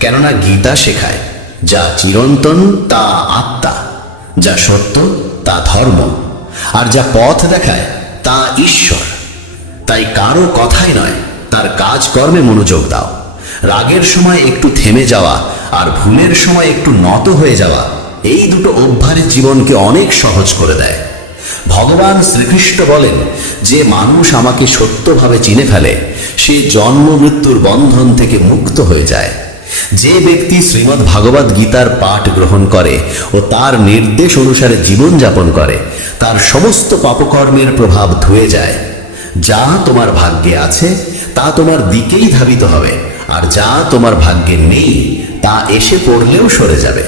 কেননা গীতা শেখায়, যা চিরন্তন তা আত্মা, যা সত্য তা ধর্ম, আর যা পথ দেখায় তা ঈশ্বর। তাই কারো কথাই নয়, তার কাজকর্মে মনোযোগ দাও। রাগের সময় একটু থেমে যাওয়া আর ভুলের সময় একটু নত হয়ে যাওয়া, এই দুটো অভ্যাস জীবনকে অনেক সহজ করে দেয়। ভগবান শ্রীকৃষ্ণ বলেন, যে মানুষ আমাকে সত্যভাবে চিনে ফেলে, সে জন্ম মৃত্যুর বন্ধন থেকে মুক্ত হয়ে যায়। যে ব্যক্তি শ্রীমদ্ ভাগবত গীতার পাঠ গ্রহণ করে ও তার নির্দেশ অনুসারে জীবন যাপন করে, তার সমস্ত পাপকর্মের প্রভাব ধুয়ে যায়। যা তোমার ভাগ্যে আছে তা তোমার দিকেই ধাবিত হবে, আর যা তোমার ভাগ্যে নেই তা এসে পড়লেও সরে যাবে।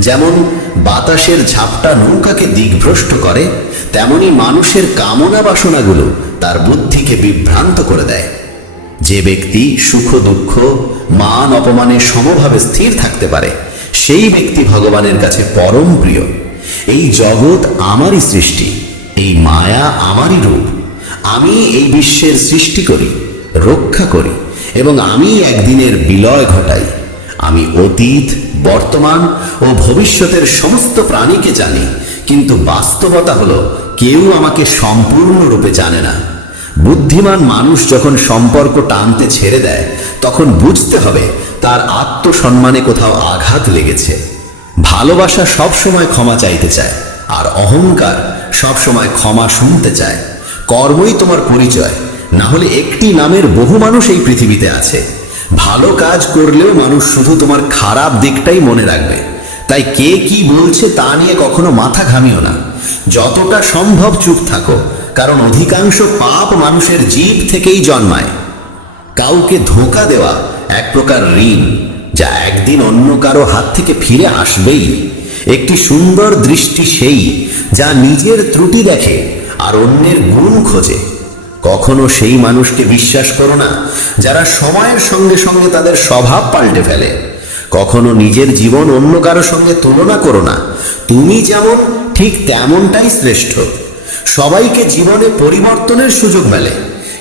যেমন বাতাসের ঝাপটা নৌকাকে দিকভ্রষ্ট করে, তেমনি মানুষের কামনা বাসনাগুলো তার বুদ্ধিকে বিভ্রান্ত করে দেয়। যে ব্যক্তি সুখ দুঃখ, মান অপমানে সমভাবে স্থির থাকতে পারে, সেই ব্যক্তি ভগবানের কাছে পরম প্রিয়। এই জগৎ আমারই সৃষ্টি, এই মায়া আমারই রূপ। আমি এই বিশ্বের সৃষ্টি করি, রক্ষা করি এবং আমি একদিনের বিলয় ঘটাই। আমি অতীত, বর্তমান ও ভবিষ্যতের সমস্ত প্রাণীকে জানি, কিন্তু বাস্তবতা হলো কেউ আমাকে সম্পূর্ণরূপে জানে না। বুদ্ধিমান মানুষ যখন সম্পর্ক টানতে ছেড়ে দেয় তখন বুঝতে হবে তার আত্মসম্মানে কোথাও আঘাত লেগেছে। ভালোবাসা সবসময় ক্ষমা চাইতে চায়, আর অহংকার সবসময় ক্ষমা শুনতে চায়। কর্মই তোমার পরিচয়, না হলে একটি নামের বহু মানুষ এই পৃথিবীতে আছে। ভালো কাজ করলেও মানুষ শুধু তোমার খারাপ দিকটাই মনে রাখবে। তাই কে কি বলছে তা নিয়ে কখনো মাথা ঘামিও না। যতটা সম্ভব চুপ থাকো, কারণ অধিকাংশ পাপ মানুষের জিভ থেকেই জন্মায়। কাউকে ধোঁকা দেওয়া এক প্রকার ঋণ, যা একদিন অন্য কারো হাত থেকে ফিরে আসবেই। একটি সুন্দর দৃষ্টি সেই যা নিজের ত্রুটি দেখে আর অন্যের গুণ খোঁজে। কখনো সেই মানুষকে বিশ্বাস করো না যারা সময়ের সঙ্গে সঙ্গে তাদের স্বভাব পাল্টে ফেলে। কখনো নিজের জীবন অন্য কারো সঙ্গে তুলনা করো না। তুমি যেমন ঠিক তেমনটাই শ্রেষ্ঠ। সবাইকে জীবনে পরিবর্তনের সুযোগ মেলে,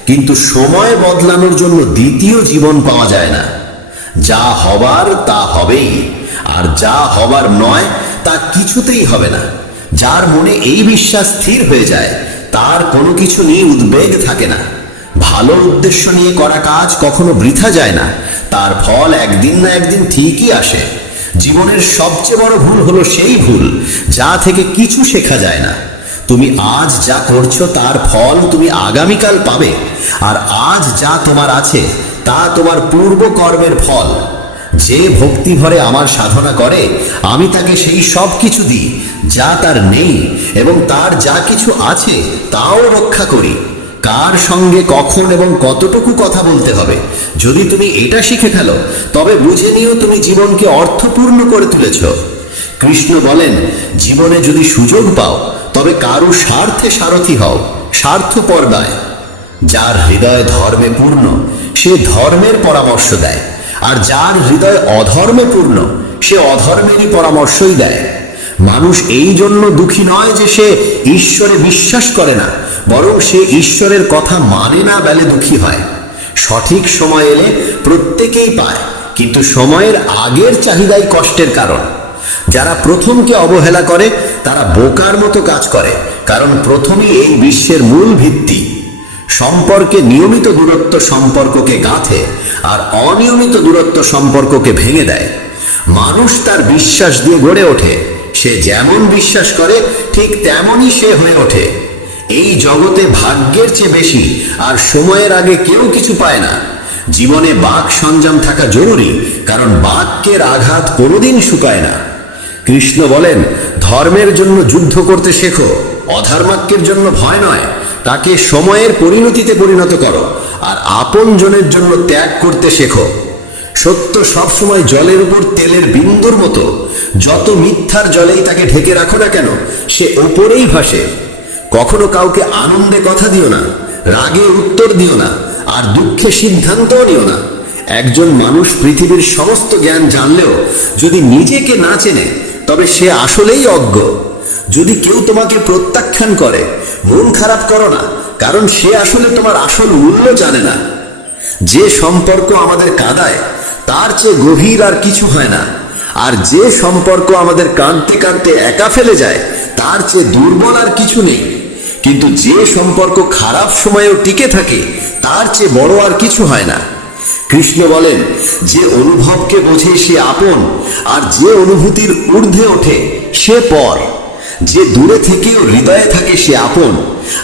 কিন্তু সময় বদলানোর জন্য দ্বিতীয় জীবন পাওয়া যায় না। যা হবার তা হবেই, আর যা হবার নয় তা কিছুতেই হবে না। যার মনে এই বিশ্বাস স্থির হয়ে যায় তার কোনো কিছু নিয়ে উদ্বেগ থাকে না। ভালো উদ্দেশ্য নিয়ে করা কাজ কখনো বৃথা যায় না, তার ফল একদিন না একদিন ঠিকই আসে। জীবনের সবচেয়ে বড় ভুল হলো সেই ভুল যা থেকে কিছু শেখা যায় না। তুমি আজ যা করছো তার ফল তুমি আগামীকাল পাবে, আর আজ যা তোমার আছে তা তোমার পূর্ব কর্মের ফল। যে ভক্তি ভরে আমার সাধনা করে আমি তাকে সেই সব কিছু দিই যা তার নেই, এবং তার যা কিছু আছে তাও রক্ষা করি। কার সঙ্গে কখন এবং কতটুকু কথা বলতে হবে যদি তুমি এটা শিখে ফেলো, তবে বুঝে নিও তুমি জীবনকে অর্থপূর্ণ করে তুলেছ। কৃষ্ণ বলেন, জীবনে যদি সুযোগ পাও তবে কারো স্বার্থে সারথি হও, স্বার্থপর নয়। যার হৃদয় ধর্মে পূর্ণ সে ধর্মের পরামর্শ দেয়, আর যার হৃদয় অধর্মে পূর্ণ সে অধর্মেরই পরামর্শই দেয়। মানুষ এই জন্য দুঃখী নয় যে সে ঈশ্বরে বিশ্বাস করে না, বরং সে ঈশ্বরের কথা মানে না বলে দুঃখী হয়। সঠিক সময় এলে প্রত্যেকেই পায়, কিন্তু সময়ের আগের চাহিদাই কষ্টের কারণ। যারা প্রথমকে অবহেলা করে তারা বোকার মতো কাজ করে, কারণ প্রথমই এই বিশ্বের মূল ভিত্তি। সম্পর্কে নিয়মিত দূরত্ব সম্পর্ককে গাঁথে, আর অনিয়মিত দূরত্ব সম্পর্ককে ভেঙে দেয়। মানুষ তার বিশ্বাস দিয়ে গড়ে ওঠে। সে যেমন বিশ্বাস করে ঠিক তেমনই সে হয়ে ওঠে। এই জগতে ভাগ্যের চেয়ে বেশি আর সময়ের আগে কেউ কিছু পায় না। জীবনে বাক সংযম থাকা জরুরি, কারণ বাক্যের আঘাত কোনোদিন শুকায় না। কৃষ্ণ বলেন, ধর্মের জন্য যুদ্ধ করতে শেখো, অধর্মাক্যের জন্য ভয় নয়। তাকে সময়ের পরিণতিতে পরিণত করো, আর আপন জনের জন্য ত্যাগ করতে শেখো। সত্য সবসময় জলের উপর তেলের বিন্দুর মতো। যত মিথ্যার জলেই তাকে ঢেকে রাখো না কেন, সে ওপরেই ভাসে। কখনো কাউকে আনন্দে কথা দিও না, রাগে উত্তর দিও না, আর দুঃখে সিদ্ধান্তও নিও না। একজন মানুষ পৃথিবীর সমস্ত জ্ঞান জানলেও যদি নিজেকে না চেনে তবে সে আসলেই অজ্ঞ। যদি কেউ তোমাকে প্রত্যাখ্যান করে মন খারাপ করো না, কারণ সে আসলে তোমার আসল মূল্য জানে না। যে সম্পর্ক আমাদের কাঁদায় তার চেয়ে গভীর আর কিছু হয় না, আর যে সম্পর্ক আমাদের কাঁদতে কাঁদতে একা ফেলে যায় তার চেয়ে দুর্বল আর কিছু নেই। কিন্তু যে সম্পর্ক খারাপ সময়েও টিকে থাকে তার চেয়ে বড় আর কিছু হয় না। কৃষ্ণ বলেন, যে অনুভবকে বোঝে সে আপন, আর যে অনুভূতির ঊর্ধ্বে ওঠে সে পর। যে দূরে থেকেও হৃদয়ে থাকে সে আপন,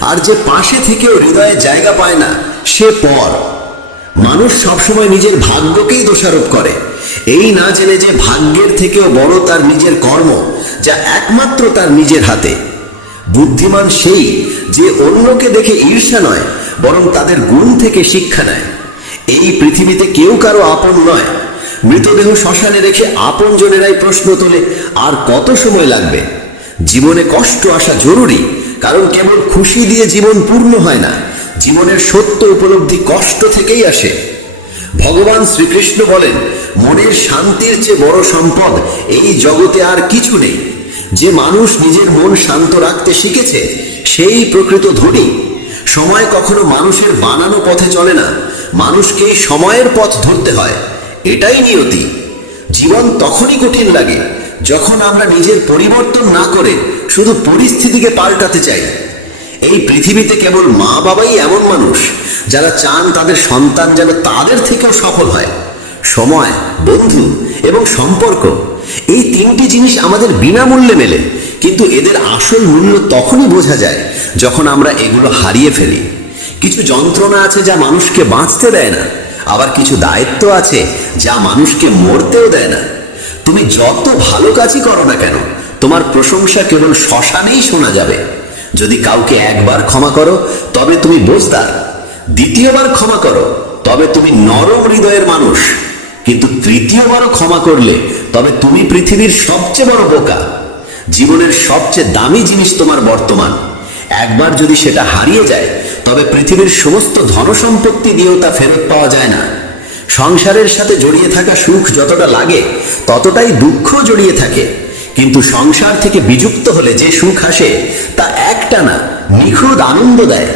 আর যে পাশে থেকেও হৃদয়ে জায়গা পায় না সে পর। মানুষ সবসময় নিজের ভাগ্যকেই দোষারোপ করে, এই না জেনে যে ভাগ্যের থেকেও বড় তার নিজের কর্ম, যা একমাত্র তার নিজের হাতে। বুদ্ধিমান সেই যে অন্যকে দেখে ঈর্ষা নয়, বরং তাদের গুণ থেকে শিক্ষা নেয়। এই পৃথিবীতে কেউ কারো আপন নয়। মৃতদেহ শ্মশানে রেখে আপন জনেরাই প্রশ্ন তোলে, আর কত সময় লাগবে। জীবনে কষ্ট আসা জরুরি, কারণ কেবল খুশি দিয়ে জীবন পূর্ণ হয় না। জীবনের সত্য উপলব্ধি কষ্ট থেকেই আসে। ভগবান শ্রীকৃষ্ণ বলেন, মনের শান্তির চেয়ে বড় সম্পদ এই জগতে আর কিছু নেই। যে মানুষ নিজের মন শান্ত রাখতে শিখেছে সেই প্রকৃত ধনী। সময় কখনো মানুষের বানানো পথে চলে না, মানুষকেই সময়ের পথ ধরতে হয়। এটাই নিয়তি। জীবন তখনই কঠিন লাগে যখন আমরা নিজের পরিবর্তন না করে শুধু পরিস্থিতিকে পাল্টাতে চাই। এই পৃথিবীতে কেবল মা বাবাই এমন মানুষ যারা চান তাদের সন্তান যেন তাদের থেকেও সফল হয়। সময়, বন্ধু এবং সম্পর্ক, এই তিনটি জিনিস আমাদের বিনামূল্যে মেলে, কিন্তু এদের আসল মূল্য তখনই বোঝা যায় যখন আমরা এগুলো হারিয়ে ফেলি। কিছু যন্ত্রণা আছে যা মানুষকে বাঁচতে দেয় না, আবার কিছু দায়িত্ব আছে যা মানুষকে মরতেও দেয় না। তুমি যত ভালো কাজই করো না কেন, তোমার প্রশংসা কেবল শ্মশানেই শোনা যাবে। যদি কাউকে একবার ক্ষমা করো তবে তুমি বোঝদার, দ্বিতীয়বার ক্ষমা করো তবে তুমি নরম হৃদয়ের মানুষ, কিন্তু তৃতীয়বারও ক্ষমা করলে তবে তুমি পৃথিবীর সবচেয়ে বড় বোকা। জীবনের সবচেয়ে দামি জিনিস তোমার বর্তমান। একবার যদি সেটা হারিয়ে যায় তবে পৃথিবীর সমস্ত ধনসম্পত্তি দিয়েও তা ফেরত পাওয়া যায় না। সংসারের সাথে জড়িয়ে থাকা সুখ যতটা লাগে ততটাই দুঃখ জড়িয়ে থাকে, কিন্তু সংসার থেকে বিযুক্ত হলে যে সুখ আসে তা একটানা নিখুঁত আনন্দ দেয়।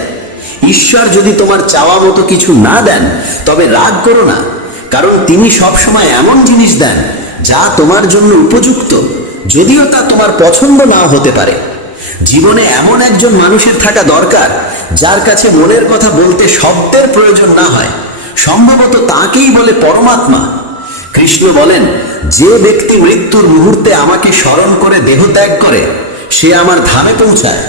ঈশ্বর যদি তোমার চাওয়া মতো কিছু না দেন তবে রাগ করো না, কারণ তিনি সবসময় এমন জিনিস দেন যা তোমার জন্য উপযুক্ত, যদিও তা তোমার পছন্দ নাও হতে পারে। জীবনে এমন একজন মানুষের থাকা দরকার যার কাছে মনের কথা বলতে শব্দের প্রয়োজন না হয়, সম্ভবত তাকেই বলে পরমাত্মা। কৃষ্ণ বলেন, যে ব্যক্তি মৃত্যুর মুহূর্তে আমাকে স্মরণ করে দেহ ত্যাগ করে সে আমার ধামে পৌঁছায়।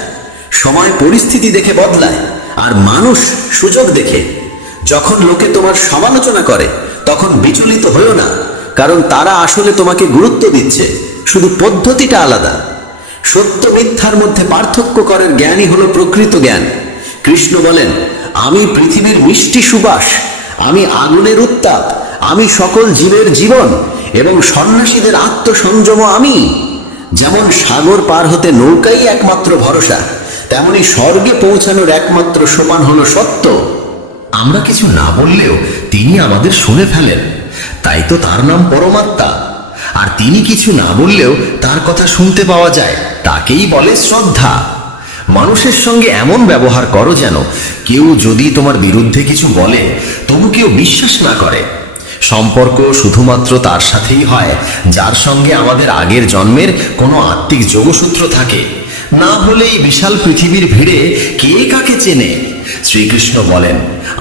সময় পরিস্থিতি দেখে বদলায়, আর মানুষ সুযোগ দেখে। যখন লোকে তোমার সমালোচনা করে তখন বিচলিত হইও না, কারণ তারা আসলে তোমাকে গুরুত্ব দিচ্ছে, শুধু পদ্ধতিটা আলাদা। সত্য মিথ্যার মধ্যে পার্থক্য করার জ্ঞানই হলো প্রকৃত জ্ঞান। কৃষ্ণ বলেন, আমি পৃথিবীর মিষ্টি সুবাস, আমি আগুনের উত্তাপ, আমি সকল জীবের জীবন এবং সন্ন্যাসীদের আত্মসংযম আমি। যেমন সাগর পার হতে নৌকাই একমাত্র ভরসা, তেমনি স্বর্গে পৌঁছানোর একমাত্র সোপান হলো সত্য। আমরা কিছু না বললেও তিনি আমাদের শুনে ফেলেন, তাই তো তার নাম পরমাত্মা। আর তিনি কিছু না বললেও তার কথা শুনতে পাওয়া যায়, তাকেই বলে শ্রদ্ধা। মানুষের সঙ্গে এমন ব্যবহার করো যেন কেউ যদি তোমার বিরুদ্ধে কিছু বলে তবু কেউ বিশ্বাস না করে। সম্পর্ক শুধুমাত্র তার সাথেই হয় যার সঙ্গে আমাদের আগের জন্মের কোনো আত্মিক যোগসূত্র থাকে, না হলে এই বিশাল পৃথিবীর ভিড়ে কে কাকে চেনে। শ্রীকৃষ্ণ বলেন,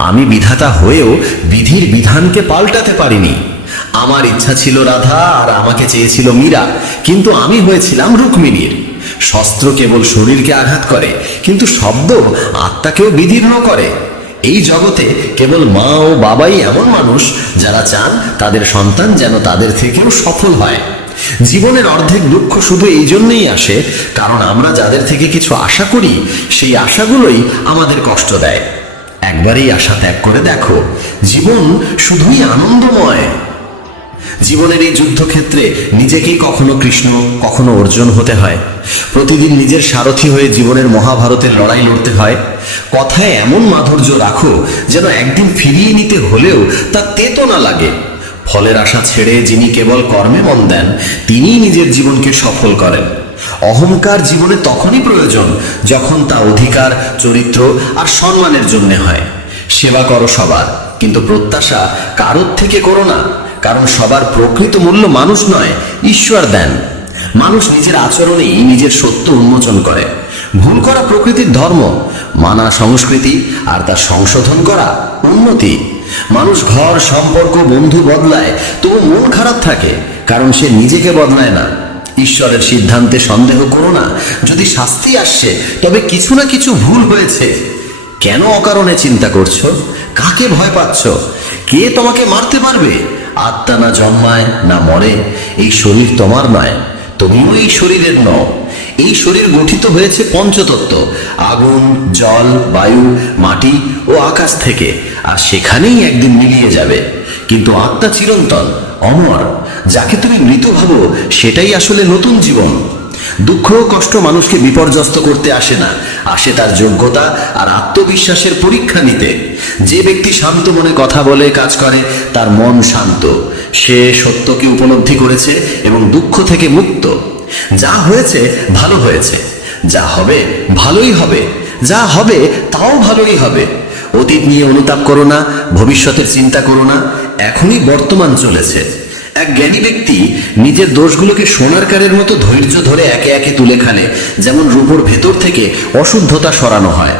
আমি বিধাতা হয়েও বিধির বিধানকে পাল্টাতে পারিনি। আমার ইচ্ছা ছিল রাধা আর আমাকে চেয়েছিল মীরা, কিন্তু আমি হয়েছিলাম রুক্মিণীর। শস্ত্র কেবল শরীরকে আঘাত করে, কিন্তু শব্দ আত্মাকেও বিদীর্ণ করে। এই জগতে কেবল মা ও বাবাই এমন মানুষ যারা চান তাদের সন্তান যেন তাদের থেকেও সফল হয়। জীবনের অর্ধেক দুঃখ শুধু এই জন্যই আসে কারণ আমরা যাদের থেকে কিছু আশা করি সেই আশাগুলোই আমাদের কষ্ট দেয়। একবারই আশা ত্যাগ করে দেখো, জীবন শুধুই আনন্দময়। জীবনের এই যুদ্ধক্ষেত্রে নিজেকেই কখনো কৃষ্ণ কখনো অর্জুন হতে হয়। প্রতিদিন নিজের সারথি হয়ে জীবনের মহাভারতের লড়াই লড়তে হয়। কথায় এমন মাধুর্য রাখো যেন একদিন ফিরিয়ে নিতে হলেও তা তেতো না লাগে। ফলের আশা ছেড়ে যিনি কেবল কর্মে মন দেন তিনিই নিজের জীবনকে সফল করেন। অহংকার জীবনে তখনই প্রয়োজন যখন তা অধিকার, চরিত্র আর সম্মানের জন্য হয়। সেবা করো সবার, কিন্তু প্রত্যাশা কারোর থেকে করো না, কারণ সবার প্রকৃত মূল্য মানুষ নয়, ঈশ্বর দেন। মানুষ নিজের আচরণেই নিজের সত্য উন্মোচন করে। ভুল করা প্রকৃতির ধর্ম, মানা সংস্কৃতি, আর তা সংশোধন করা উন্নতি। মানুষ ঘর, সম্পর্ক, বন্ধু বদলায়, তবু মন খারাপ থাকে কারণ সে নিজেকে বদলায় না। ঈশ্বরের সিদ্ধান্তে সন্দেহ করো না। যদি শাস্তি আসছে তবে কিছু না কিছু ভুল হয়েছে। কেন অকারণে চিন্তা করছো? কাকে ভয় পাচ্ছ? কে তোমাকে মারতে পারবে? আত্মা না জন্মায় না মরে। এই শরীর তোমার নয়, তুমিও এই শরীরের নও। এই শরীর গঠিত হয়েছে পঞ্চতত্ত্ব, আগুন, জল, বায়ু, মাটি ও আকাশ থেকে, আর সেখানেই একদিন মিলিয়ে যাবে। কিন্তু আত্মা চিরন্তন, অমর। যাকে তুমি মৃত ভাবো সেটাই আসলে নতুন জীবন। দুঃখ ও কষ্ট মানুষকে বিপর্যস্ত করতে আসে না, আসে তার যোগ্যতা আর আত্মবিশ্বাসের পরীক্ষা নিতে। যে ব্যক্তি শান্ত মনে কথা বলে, কাজ করে, তার মন শান্ত। সে সত্যকে উপলব্ধি করেছে এবং দুঃখ থেকে মুক্ত। যা হয়েছে ভালো হয়েছে, যা হবে ভালোই হবে, যা হবে তাও ভালোই হবে। অতীত নিয়ে অনুতাপ করো না, ভবিষ্যতের চিন্তা করো না। এখনই বর্তমান চলেছে, এক জ্ঞানী ব্যক্তি নিজের দোষগুলোকে সোনার কারের মতো ধৈর্য ধরে একে একে তুলে খানে, যেমন রূপোর ভেতর থেকে অশুদ্ধতা সরানো হয়।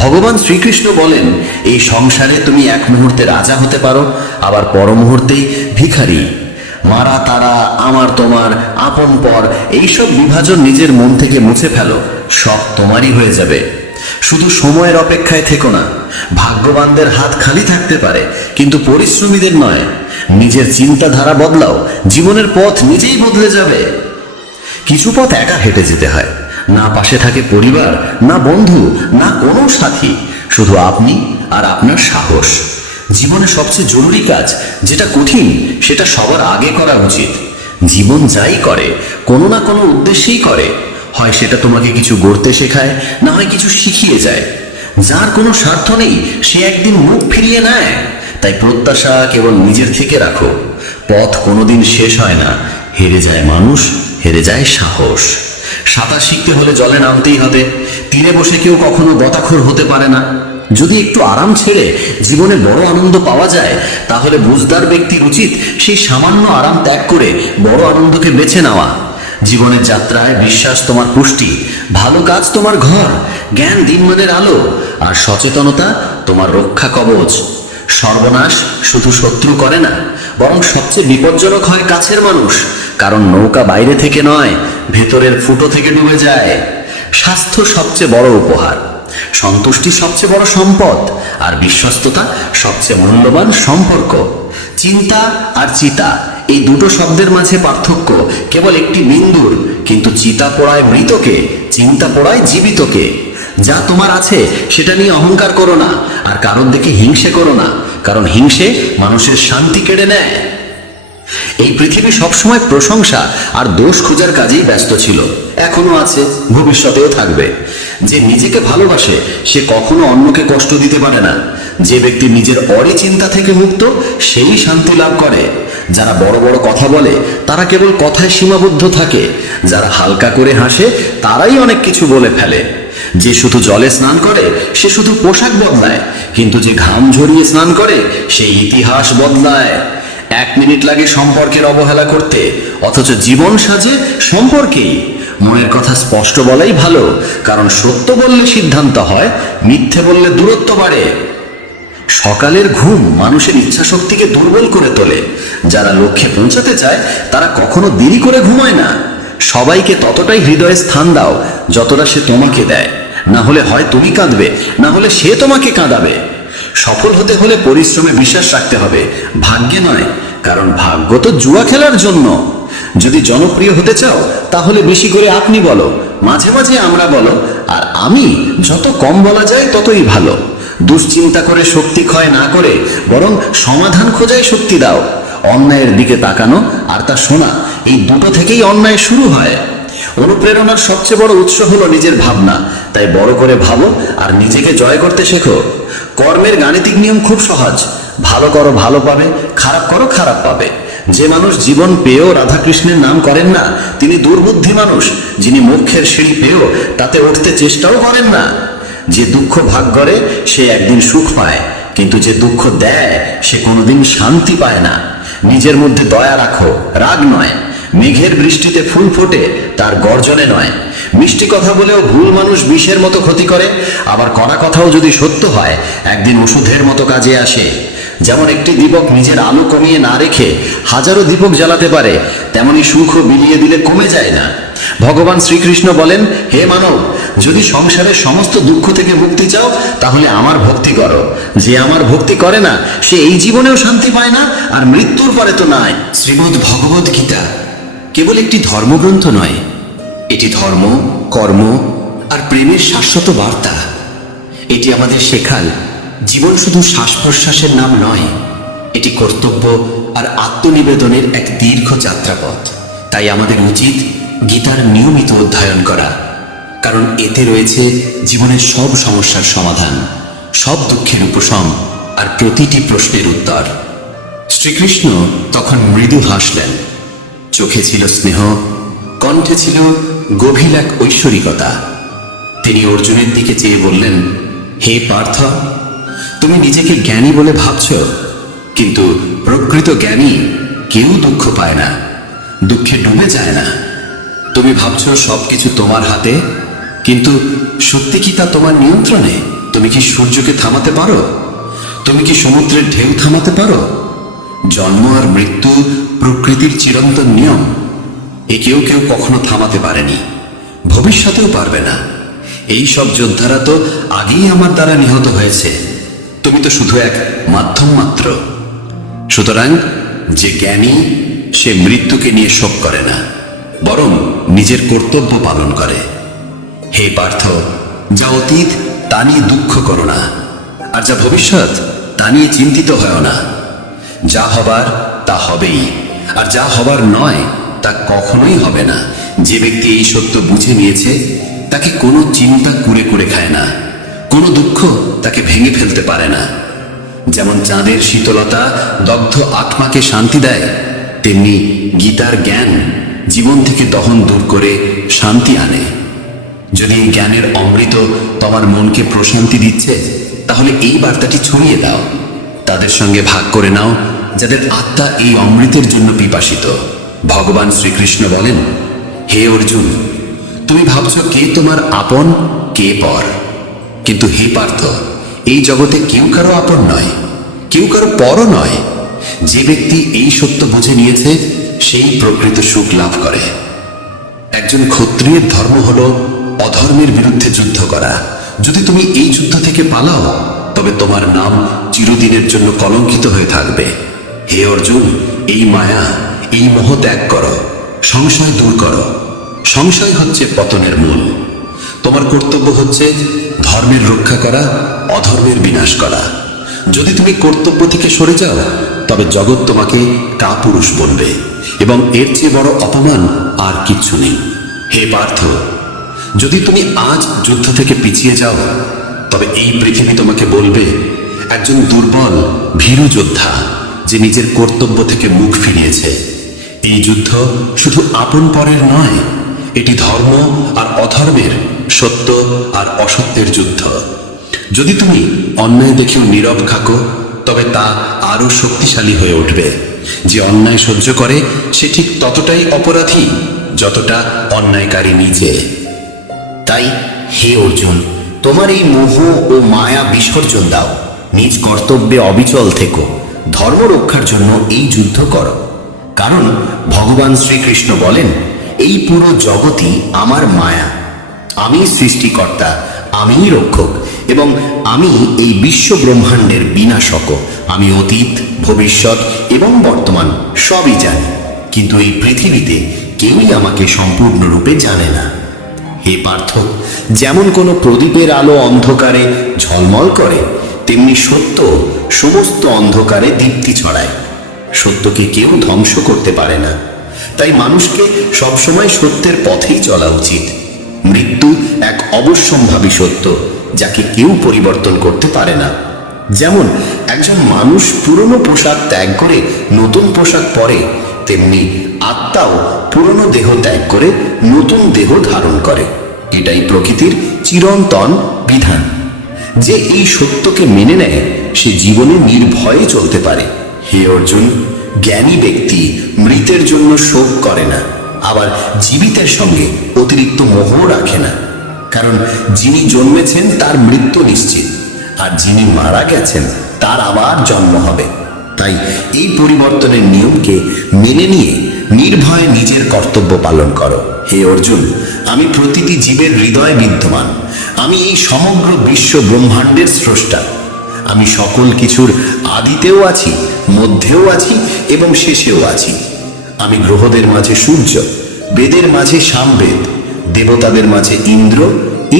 ভগবান শ্রীকৃষ্ণ বলেন, এই সংসারে তুমি এক মুহূর্তে রাজা হতে পারো, আবার পর মুহূর্তেই ভিখারি। মারা তারা, আমার তোমার, আপন পর, এইসব বিভাজন নিজের মন থেকে মুছে ফেলো, সব তোমারই হয়ে যাবে। শুধু সময়ের অপেক্ষায় থেকো না। ভাগ্যবানদের হাত খালি থাকতে পারে, কিন্তু পরিশ্রমীদের নয়। নিজের চিন্তাধারা বদলাও, জীবনের পথ নিজেই বদলে যাবে। কিছু পথ একা হেঁটে যেতে হয়, না পাশে থাকে পরিবার, না বন্ধু, না কোনো সাথী, শুধু আপনি আর আপনার সাহস। জীবনে সবচেয়ে জরুরি কাজ যেটা কঠিন, সেটা সবার আগে করা উচিত। জীবন যাই করে কোনো না কোনো উদ্দেশ্যেই করে, হয় সেটা তোমাকে কিছু গড়তে শেখায়, না হয় কিছু শিখিয়ে যায়। যার কোনো স্বার্থ নেই সে একদিন মুখ ফিরিয়ে নেয়। তাই প্রত্যাশা কেবল নিজের থেকে রাখো। পথ কোনোদিন শেষ হয় না, হেরে যায় মানুষ, হেরে যায় সাহস। সাঁতার শিখতে হলে জলে নামতেই হবে। তীরে বসে কেউ কখনো গোতাখোর হতে পারে না। যদি একটু আরাম ছেড়ে জীবনে বড় আনন্দ পাওয়া যায়, তাহলে বুঝদার ব্যক্তির উচিত সেই সামান্য আরাম ত্যাগ করে বড় আনন্দকে বেছে নেওয়া। জীবনের যাত্রায় বিশ্বাস তোমার পুষ্টি, ভালো কাজ তোমার ঘর, জ্ঞান দিনমানের আলো, আর সচেতনতা তোমার রক্ষা কবচ। সর্বনাশ শুধু শত্রু করে না, বরং সবচেয়ে বিপজ্জনক হয় কাছের মানুষ। কারণ নৌকা বাইরে থেকে নয়, ভেতরের ফুটো থেকে ডুবে যায়। স্বাস্থ্য সবচেয়ে বড় উপহার, সন্তুষ্টি সবচেয়ে বড় সম্পদ, আর বিশ্বস্ততা সবচেয়ে মূল্যবান সম্পর্ক। চিন্তা আর চিতা, এই দুটো শব্দের মাঝে পার্থক্য কেবল একটি বিন্দুর, কিন্তু চিতা পোড়ায় মৃতকে, চিন্তা পোড়ায় জীবিতকে। যা তোমার আছে সেটা নিয়ে অহংকার করো না, আর কারোর দেখে হিংসে করো না, কারণ হিংসে মানুষের শান্তি কেড়ে নেয়। এই পৃথিবী সবসময় প্রশংসা আর দোষ খোঁজার কাজেই ব্যস্ত ছিল, এখনো আছে, ভবিষ্যতেও থাকবে। যে নিজেকে ভালোবাসে সে কখনো অন্যকে কষ্ট দিতে পারে না। যে ব্যক্তি নিজের অরিচিন্তা থেকে মুক্ত, সেই শান্তি লাভ করে। যারা বড় বড় কথা বলে তারা কেবল কথায় সীমাবদ্ধ থাকে। যারা হালকা করে হাসে তারাই অনেক কিছু বলে ফেলে। যে শুধু জলে স্নান করে সে শুধু পোশাক বদলায়, কিন্তু যে ঘাম ঝরিয়ে স্নান করে সে ইতিহাস বদলায়। 1 মিনিট লাগে সম্পর্কের অবহেলা করতে, অথচ জীবন সাজে সম্পর্কেই। মনের কথা স্পষ্ট বলাই ভালো, কারণ সত্য বললে সিদ্ধান্ত হয়, মিথ্যে বললে দূরত্ব বাড়ে। সকালের ঘুম মানুষের ইচ্ছা শক্তিকে দুর্বল করে তোলে। যারা লক্ষ্যে পৌঁছাতে চায় তারা কখনো দেরি করে ঘুমায় না। সবাইকে ততটাই হৃদয়ে স্থান দাও যতটা সে তোমাকে দেয়। না হলে হয় তুমি কাঁদবে, না হলে সে তোমাকে কাঁদাবে। সফল হতে হলে পরিশ্রমে বিশ্বাস রাখতে হবে, ভাগ্যে নয়, কারণ ভাগ্য তো জুয়া খেলার জন্য। যদি জনপ্রিয় হতে চাও তাহলে বেশি করে আপনি বলো, মাঝে মাঝে আমরা বলো, আর আমি। যত কম বলা যায় ততই ভালো। দুশ্চিন্তা করে শক্তি ক্ষয় না করে বরং সমাধান খোঁজায় শক্তি দাও। অন্যায়ের দিকে তাকানো আর তা শোনা, এই দুটো থেকেই অন্যায় শুরু হয়। অনুপ্রেরণার সবচেয়ে বড় উৎস হলো নিজের ভাবনা। তাই বড় করে ভাবো আর নিজেকে জয় করতে শেখো। কর্মের গাণিতিক নিয়ম খুব সহজ, ভালো করো ভালো পাবে, খারাপ করো খারাপ পাবে। যে মানুষ জীবন পেয়েও রাধাকৃষ্ণের নাম করেন না, তিনি দুর্বুদ্ধি মানুষ। যিনি মোক্ষের সিঁড়ি পেয়েও তাতে উঠতে চেষ্টাও করেন না। যে দুঃখ ভাগ করে সে একদিন সুখ পায়, কিন্তু যে দুঃখ দেয় সে কোনোদিন শান্তি পায় না। নিজের মধ্যে দয়া রাখো, রাগ নয়। মেঘের বৃষ্টিতে ফুল ফোটে, তার গর্জনে নয়। মিষ্টি কথা বলেও ভুল মানুষ বিষের মতো ক্ষতি করে, আবার কড়া কথাও যদি সত্য হয় একদিন ওষুধের মতো কাজে আসে। যেমন একটি দীপক নিজের আলো কমিয়ে না রেখে হাজারো দীপক জ্বালাতে পারে, তেমনি সুখও বিলিয়ে দিলে কমে যায় না। ভগবান শ্রীকৃষ্ণ বলেন, হে মানব, যদি সংসারের সমস্ত দুঃখ থেকে মুক্তি চাও তাহলে আমার ভক্তি করো। যে আমার ভক্তি করে না সে এই জীবনেও শান্তি পায় না, আর মৃত্যুর পরে তো নাই। শ্রীমদ্ ভগবদ গীতা কেবল একটি ধর্মগ্রন্থ নয়, এটি ধর্ম, কর্ম আর প্রেমের শাশ্বত বার্তা। এটি আমাদের শেখাল জীবন শুধু শ্বাস প্রশ্বাসের নাম নয়, এটি কর্তব্য আর আত্মনিবেদনের এক দীর্ঘ যাত্রাপথ। তাই আমাদের উচিত গীতার নিয়মিত অধ্যয়ন করা, কারণ এতে রয়েছে জীবনের সব সমস্যার সমাধান, সব দুঃখের উপশম আর প্রতিটি প্রশ্নের উত্তর। শ্রীকৃষ্ণ তখন মৃদু হাসলেন, চোখে ছিল স্নেহ, কণ্ঠে ছিল গভীর এক ঐশ্বরিকতা। তিনি অর্জুনের দিকে চেয়ে বললেন, হে পার্থ, তুমি নিজেকে জ্ঞানী বলে ভাবছ, কিন্তু প্রকৃত জ্ঞানী কেউ দুঃখ পায় না, দুঃখে ডুবে যায় না। তুমি ভাবছো সবকিছু তোমার হাতে, কিন্তু সত্যি কি তা তোমার নিয়ন্ত্রণে? তুমি কি সূর্যকে থামাতে পারো? তুমি কি সমুদ্রের ঢেউ থামাতে পারো? জন্ম আর মৃত্যু প্রকৃতির চিরন্তন নিয়ম, এ কেউ কেউ কখনো থামাতে পারেনি, ভবিষ্যতেও পারবে না। এই সব যোদ্ধারা তো আগেই আমার দ্বারা নিহত হয়েছে। তুমি তো শুধু এক মাধ্যম মাত্র। সুতরাং যে জ্ঞানী, সে মৃত্যুকে নিয়ে শোক করে না, বরং নিজের কর্তব্য পালন করে। হে পার্থ, যা অতীত তা নিয়ে দুঃখ করো না, আর যা ভবিষ্যৎ তা নিয়ে চিন্তিত হয় না। যা হবার তা হবেই, আর যা হবার নয় তা কখনোই হবে না। যে ব্যক্তি এই সত্য বুঝে নিয়েছে, তাকে কোনো চিন্তা কুরে কুরে খায় না, কোনো দুঃখ তাকে ভেঙে ফেলতে পারে না। যেমন চাঁদের শীতলতা দগ্ধ আত্মাকে শান্তি দেয়, তেমনি গীতার জ্ঞান জীবন থেকে দহন দূর করে শান্তি আনে। যদি এই জ্ঞানের অমৃত তোমার মনকে প্রশান্তি দিচ্ছে, তাহলে এই বার্তাটি ছড়িয়ে দাও, তাদের সঙ্গে ভাগ করে নাও যাদের আত্মা এই অমৃতের জন্য পিপাসিত। ভগবান শ্রীকৃষ্ণ বলেন, হে অর্জুন, তুমি ভাবছো কে তোমার আপন কে পর, কিন্তু হে পার্থ, এই জগতে কেউ কারো আপন নয়, কেউ কারো পরও নয়। যে ব্যক্তি এই সত্য বুঝে নিয়েছে, সেই প্রকৃত সুখ লাভ করে। একজন ক্ষত্রিয়ের ধর্ম হলো অধর্মের বিরুদ্ধে যুদ্ধ করা। যদি তুমি এই যুদ্ধ থেকে পালাও, তবে তোমার নাম চিরদিনের জন্য কলঙ্কিত হয়ে থাকবে। হে অর্জুন, এই মায়া, এই মোহ ত্যাগ করো, সংশয় দূর করো। সংশয় হচ্ছে পতনের মূল। তোমার কর্তব্য হচ্ছে ধর্মের রক্ষা করা, অধর্মের বিনাশ করা। যদি তুমি কর্তব্য থেকে সরে যাও, তবে জগৎ তোমাকে কাপুরুষ বলবে, এবং এর চেয়ে বড় অপমান আর কিচ্ছু নেই। হে পার্থ, যদি তুমি আজ যুদ্ধ থেকে পিছিয়ে যাও, তবে এই পৃথিবী তোমাকে বলবে একজন দুর্বল ভীরু যোদ্ধা, যে নিজের কর্তব্য থেকে মুখ ফিরিয়েছে। এই যুদ্ধ শুধু আপন পরের নয়, এটি ধর্ম আর অধর্মের, সত্য আর অসত্যের যুদ্ধ। যদি তুমি অন্যায় দেখেও নীরব থাকো, তবে তা আরো শক্তিশালী হয়ে উঠবে। যে অন্যায় সহ্য করে, সে ঠিক ততটাই অপরাধী যতটা অন্যায়কারী নিজে। তাই হে অর্জুন, তোমার এই মোহ ও মায়া বিসর্জন দাও, নিজ কর্তব্যে অবিচল থেকো, ধর্ম রক্ষার জন্য এই যুদ্ধ করো। কারণ ভগবান শ্রীকৃষ্ণ বলেন, এই পুরো জগৎই আমার মায়া, আমি সৃষ্টিকর্তা, আমিই রক্ষক, এবং আমি এই বিশ্ব ব্রহ্মাণ্ডের বিনাশক। আমি অতীত, ভবিষ্যৎ এবং বর্তমান সবই জানি, কিন্তু এই পৃথিবীতে কেউই আমাকে সম্পূর্ণরূপে জানে না। হে পার্থ, যেমন কোনো প্রদীপের আলো অন্ধকারে ঝলমল করে, তেমনি সত্য সমস্ত অন্ধকারে দীপ্তি ছড়ায়। সত্যকে কেউ ধ্বংস করতে পারে না। তাই মানুষকে সবসময় সত্যের পথেই চলা উচিত। মৃত্যু এক অবশ্যম্ভাবী সত্য, যাকে কেউ পরিবর্তন করতে পারে না। যেমন একজন মানুষ পুরনো পোশাক ত্যাগ করে নতুন পোশাক পরে, তেমনি আত্মাও পুরনো দেহ ত্যাগ করে নতুন দেহ ধারণ করে। এটাই প্রকৃতির চিরন্তন বিধান। যে এই সত্যকে মেনে নেয়, সে জীবনে নির্ভয়ে চলতে পারে। হে অর্জুন, জ্ঞানী ব্যক্তি মৃতের জন্য শোক করে না, আবার জীবিতের সঙ্গে অতিরিক্ত মোহ রাখে না। কারণ যিনি জন্মেছেন তার মৃত্যু নিশ্চিত, আর যিনি মারা গেছেন তার আবার জন্ম হবে। তাই এই পরিবর্তনের নিয়মকে মেনে নিয়ে নির্ভয়ে নিজের কর্তব্য পালন করো। হে অর্জুন, আমি প্রতিটি জীবের হৃদয়ে বিদ্যমান। আমি এই সমগ্র বিশ্ব ব্রহ্মাণ্ডের স্রষ্টা। আমি সকল কিছুর আদিতেও আছি, মধ্যেও আছি এবং শেষেও আছি। আমি গ্রহদের মাঝে সূর্য, বেদের মাঝে সামবেদ, দেবতাদের মাঝে ইন্দ্র,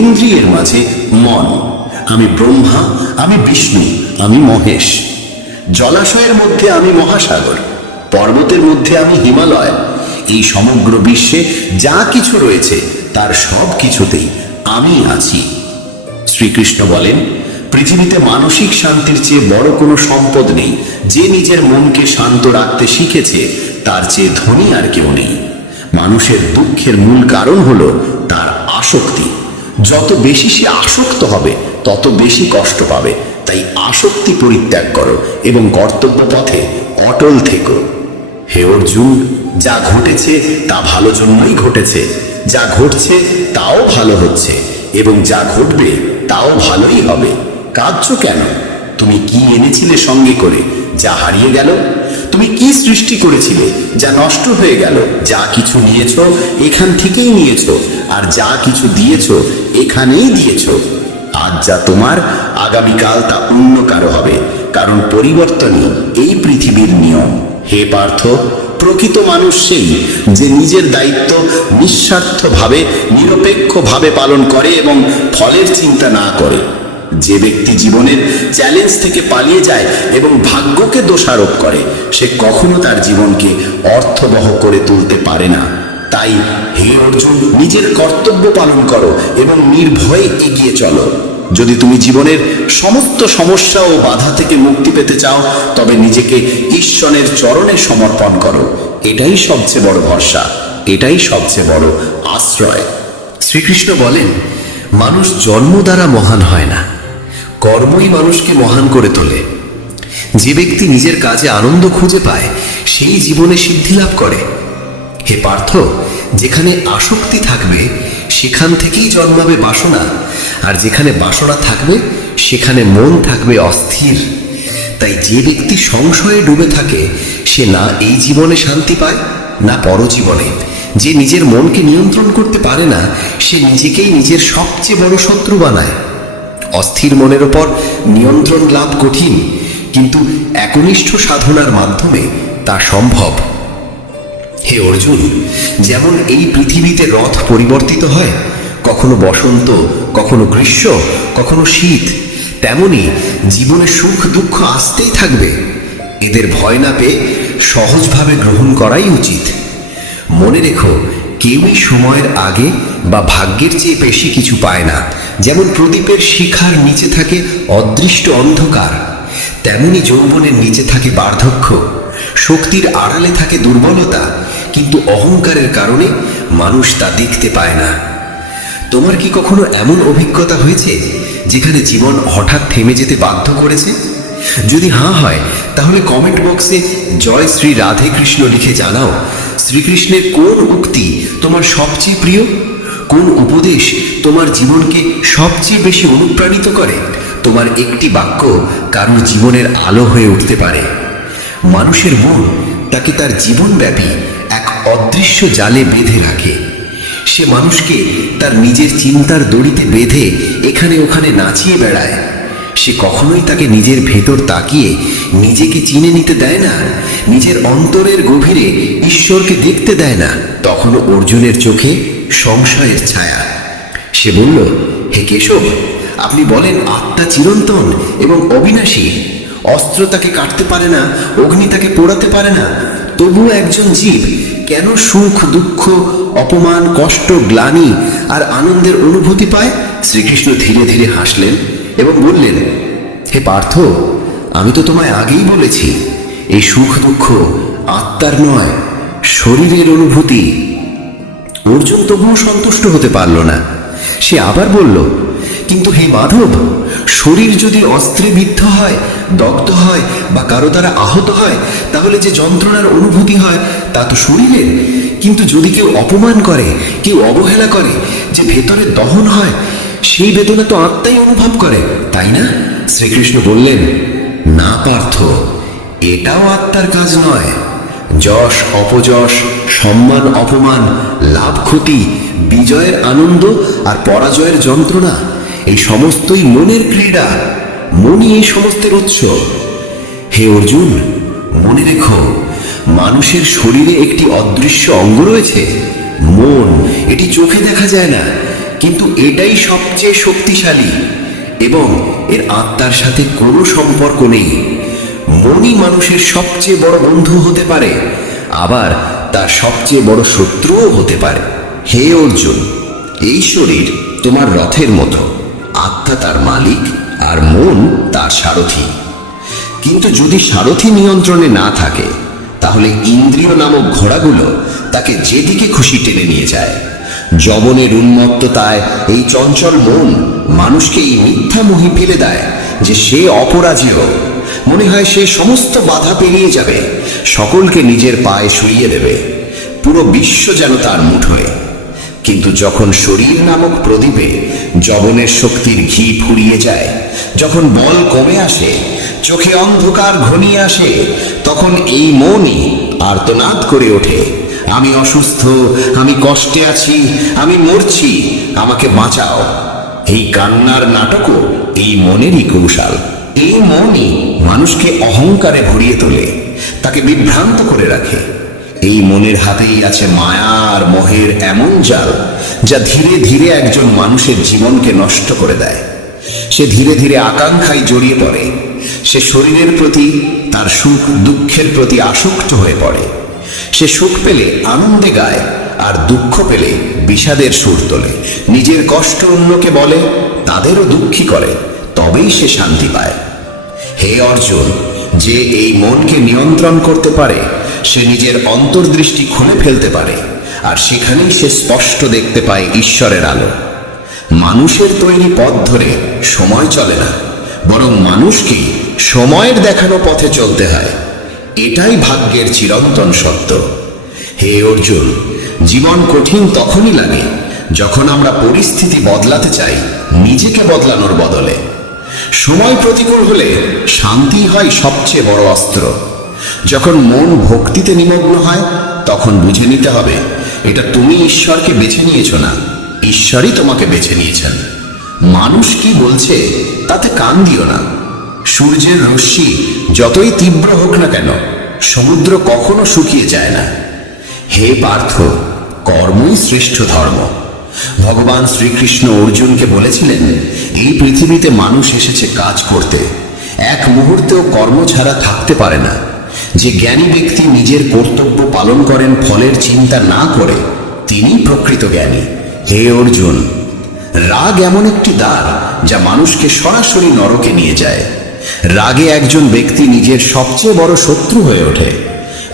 ইন্দ্রিয়ের মাঝে মন। আমি ব্রহ্মা, আমি বিষ্ণু, আমি মহেশ। জলাশয়ের মধ্যে আমি মহাসাগর, পর্বতের মধ্যে আমি হিমালয়। এই সমগ্র বিশ্বে যা কিছু রয়েছে তার সব কিছুতেই আমি আছি। শ্রীকৃষ্ণ বলেন, পৃথিবীতে মানসিক শান্তির চেয়ে বড় কোনো সম্পদ নেই। যে নিজের মনকে শান্ত রাখতে শিখেছে, তার চেয়ে ধনী আর কেউ নেই। মানুষের দুঃখের মূল কারণ হলো তার আসক্তি। যত বেশি সে আসক্ত হবে, তত বেশি কষ্ট পাবে। তাই আসক্তি পরিত্যাগ করো এবং কর্তব্য পথে অটল থেকো। হে অর্জুন, যা ঘটেছে তা ভালো জন্যই ঘটেছে, যা ঘটছে তাও ভালো হচ্ছে, এবং যা ঘটবে তাও ভালোই হবে। কাঁদছো কেন? তুমি কি এনেছিলে সঙ্গে করে যা হারিয়ে গেল? তুমি কি সৃষ্টি করেছিলে যা নষ্ট হয়ে গেল? যা কিছু নিয়েছো এখান থেকেই নিয়েছো, আর যা কিছু দিয়েছো এখানেই দিয়েছো। আজ যা তোমার, আগামীকাল তা অন্য কারো হবে, কারণ পরিবর্তনই এই পৃথিবীর নিয়ম। হে পার্থ, প্রকৃত মানুষ সেই যে নিজের দায়িত্ব নিঃস্বার্থভাবে নিরপেক্ষভাবে পালন করে এবং ফলের চিন্তা না করে। যে ব্যক্তি জীবনের চ্যালেঞ্জ থেকে পালিয়ে যায় এবং ভাগ্যকে দোষারোপ করে, সে কখনো তার জীবনকে অর্থবহ করে তুলতে পারে না। তাই হে অর্জুন, নিজের কর্তব্য পালন করো এবং নির্ভয়ে এগিয়ে চলো। যদি তুমি জীবনের সমস্ত সমস্যা ও বাধা থেকে মুক্তি পেতে চাও, তবে নিজেকে ঈশ্বরের চরণে সমর্পণ করো। এটাই সবচেয়ে বড় ভরসা, এটাই সবচেয়ে বড় আশ্রয়। শ্রীকৃষ্ণ বলেন, মানুষ জন্ম দ্বারা মহান হয় না, কর্মই মানুষকে মহান করে তোলে। যে ব্যক্তি নিজের কাজে আনন্দ খুঁজে পায়, সেই জীবনে সিদ্ধি লাভ করে। হে পার্থ, যেখানে আসক্তি থাকবে সেখান থেকেই জন্মাবে বাসনা, আর যেখানে বাসনা থাকবে সেখানে মন থাকবে অস্থির। তাই যে ব্যক্তি সংশয়ে ডুবে থাকে, সে না এই জীবনে শান্তি পায় না পরজীবনে। যে নিজের মনকে নিয়ন্ত্রণ করতে পারে না, সে নিজেকেই নিজের সবচেয়ে বড় শত্রু বানায়। অস্থির মনের ওপর নিয়ন্ত্রণ লাভ কঠিন, কিন্তু একনিষ্ঠ সাধনার মাধ্যমে তা সম্ভব। হে অর্জুন, যেমন এই পৃথিবীতে রথ পরিবর্তিত হয়, কখনো বসন্ত, কখনো গ্রীষ্ম, কখনো শীত, তেমনি জীবনে সুখ দুঃখ আসতেই থাকবে। এদের ভয় না পেয়ে সহজভাবে গ্রহণ করাই উচিত। মনে রেখো, কেউই সময়ের আগে বা ভাগ্যের চেয়ে বেশি কিছু পায় না। যেমন প্রদীপের শিখার নিচে থাকে অদৃষ্ট অন্ধকার, তেমনি যৌবনের নিচে থাকে বার্ধক্য। শক্তির আড়ালে থাকে দুর্বলতা, কিন্তু অহংকারের কারণে মানুষ তা দেখতে পায় না। তোমার কি কখনো এমন অভিজ্ঞতা হয়েছে যেখানে জীবন হঠাৎ থেমে যেতে বাধ্য করেছে? যদি হ্যাঁ হয়, তাহলে কমেন্ট বক্সে জয় শ্রী রাধে কৃষ্ণ লিখে জানাও শ্রীকৃষ্ণের কোন উক্তি তোমার সবচেয়ে প্রিয়, কোন উপদেশ তোমার জীবনকে সবচেয়ে বেশি অনুপ্রাণিত করে। তোমার একটি বাক্য কারোর জীবনের আলো হয়ে উঠতে পারে। মানুষের মন তাকে তার জীবনব্যাপী এক অদৃশ্য জালে বেঁধে রাখে। সে মানুষকে তার নিজের চিন্তার দড়িতে বেঁধে এখানে ওখানে নাচিয়ে বেড়ায়। সে কখনোই তাকে নিজের ভেতর তাকিয়ে নিজেকে চিনে নিতে দেয় না, নিজের অন্তরের গভীরে ঈশ্বরকে দেখতে দেয় না। তখনও অর্জুনের চোখে সংশয়ের ছায়া। সে বলল, হে কেশব, আপনি বলেন আত্মা চিরন্তন এবং অবিনাশী। অস্ত্র তাকে কাটতে পারে না, অগ্নি তাকে পোড়াতে পারে না, তবুও একজন জীব কেন সুখ দুঃখ অপমান কষ্ট গ্লানি আর আনন্দের অনুভূতি পায়? শ্রীকৃষ্ণ ধীরে ধীরে হাসলেন এবং বললেন, হে পার্থ, আমি তো তোমায় আগেই বলেছি, এই সুখ দুঃখ আত্মার নয়, শরীরের অনুভূতি। অর্জুন তবুও সন্তুষ্ট হতে পারল না। সে আবার বলল, কিন্তু হে মাধব, শরীর যদি অস্ত্রে বিদ্ধ হয়, দগ্ধ হয় বা কারো দ্বারা আহত হয়, তাহলে যে যন্ত্রণার অনুভূতি হয় তা তো শরীরের। কিন্তু যদি কেউ অপমান করে, কেউ অবহেলা করে, যে ভেতরে দহন হয়, সেই বেদনা তো আত্মাই অনুভব করে, তাই না? শ্রীকৃষ্ণ বললেন, না পার্থ, এটাও আত্মার কাজ নয়। যশ অপযশ, সম্মান অপমান, লাভ ক্ষতি, বিজয়ের আনন্দ আর পরাজয়ের যন্ত্রণা, এই সমস্তই মনের ক্রীড়া। মনই এই সমস্তের উৎস। হে অর্জুন, মনে রেখো, মানুষের শরীরে একটি অদৃশ্য অঙ্গ রয়েছে, মন। এটি চোখে দেখা যায় না, কিন্তু এটাই সবচেয়ে শক্তিশালী এবং এর আত্মার সাথে কোনো সম্পর্ক নেই। মনই মানুষের সবচেয়ে বড় বন্ধু হতে পারে, আবার তার সবচেয়ে বড় শত্রুও হতে পারে। হে অর্জুন, এই শরীর তোমার রথের মতো, আত্মা তার মালিক আর মন তার সারথি। কিন্তু যদি সারথি নিয়ন্ত্রণে না থাকে, তাহলে ইন্দ্রিয় নামক ঘোড়াগুলো তাকে যেদিকে খুশি টেনে নিয়ে যায়। যবনের উন্মত্ততায় এই চঞ্চল মন মানুষকে এই মিথ্যা মোহে ফেলে দেয় যে সে অপরাজেয়। মনে হয় সে সমস্ত বাধা পেরিয়ে যাবে, সকলকে নিজের পায়ে শুইয়ে দেবে, পুরো বিশ্ব যেন তার মুঠোয়। কিন্তু যখন শরীর নামক প্রদীপে যবনের শক্তির ঘি ফুরিয়ে যায়, যখন বল কমে আসে, চোখে অন্ধকার ঘনিয়ে আসে, তখন এই মনই আর্তনাদ করে ওঠে, আমি অসুস্থ, আমি কষ্টে আছি, আমি মরছি, আমাকে বাঁচাও। এই কান্নার নাটকও এই মনেরই কৌশল। এই মনই মানুষকে অহংকারে ভরিয়ে তোলে, তাকে বিভ্রান্ত করে রাখে। এই মনের হাতেই আছে মায়া আর মোহের এমন জাল, যা ধীরে ধীরে একজন মানুষের জীবনকে নষ্ট করে দেয়। সে ধীরে ধীরে আকাঙ্ক্ষায় জড়িয়ে পড়ে, সে শরীরের প্রতি, তার সুখ দুঃখের প্রতি আসক্ত হয়ে পড়ে। সে সুখ পেলে আনন্দে গায়, আর দুঃখ পেলে বিষাদের সুর তোলে। নিজের কষ্ট অন্যকে বলে, তাদেরও দুঃখী করে, তবেই সে শান্তি পায়। হে অর্জুন, যে এই মনকে নিয়ন্ত্রণ করতে পারে, সে নিজের অন্তর্দৃষ্টি খুলে ফেলতে পারে, আর সেখানেই সে স্পষ্ট দেখতে পায় ঈশ্বরের আলো। মানুষের তৈরি পথ ধরে সময় চলে না, বরং মানুষকেই সময়ের দেখানো পথে চলতে হয়। এটাই ভাগ্যের চিরন্তন সত্য। হে অর্জুন, জীবন কঠিন তখনই লাগে যখন আমরা পরিস্থিতি বদলাতে চাই নিজেকে বদলানোর বদলে। সময় প্রতিকূল হলে শান্তি হয় সবচেয়ে বড় অস্ত্র। যখন মন ভক্তিতে নিমগ্ন হয়, তখন বুঝে নিতে হবে এটা তুমি ঈশ্বরকে বেছে নিয়েছো না, ঈশ্বরই তোমাকে বেছে নিয়েছেন। মানুষ কি বলছে তাতে কান দিও না। সূর্যের রশ্মি যতই তীব্র হোক না কেন, সমুদ্র কখনো শুকিয়ে যায় না। হে পার্থ, কর্মই শ্রেষ্ঠ ধর্ম। ভগবান শ্রীকৃষ্ণ অর্জুনকে বলেছিলেন, এই পৃথিবীতে মানুষ এসেছে কাজ করতে, এক মুহূর্তেও কর্ম ছাড়া থাকতে পারে না। যে জ্ঞানী ব্যক্তি নিজের কর্তব্য পালন করেন ফলের চিন্তা না করে, তিনি প্রকৃত জ্ঞানী। হে অর্জুন, রাগ এমন একটি দ্বার যা মানুষকে সরাসরি নরকে নিয়ে যায়। রাগে একজন ব্যক্তি নিজের সবচেয়ে বড় শত্রু হয়ে ওঠে।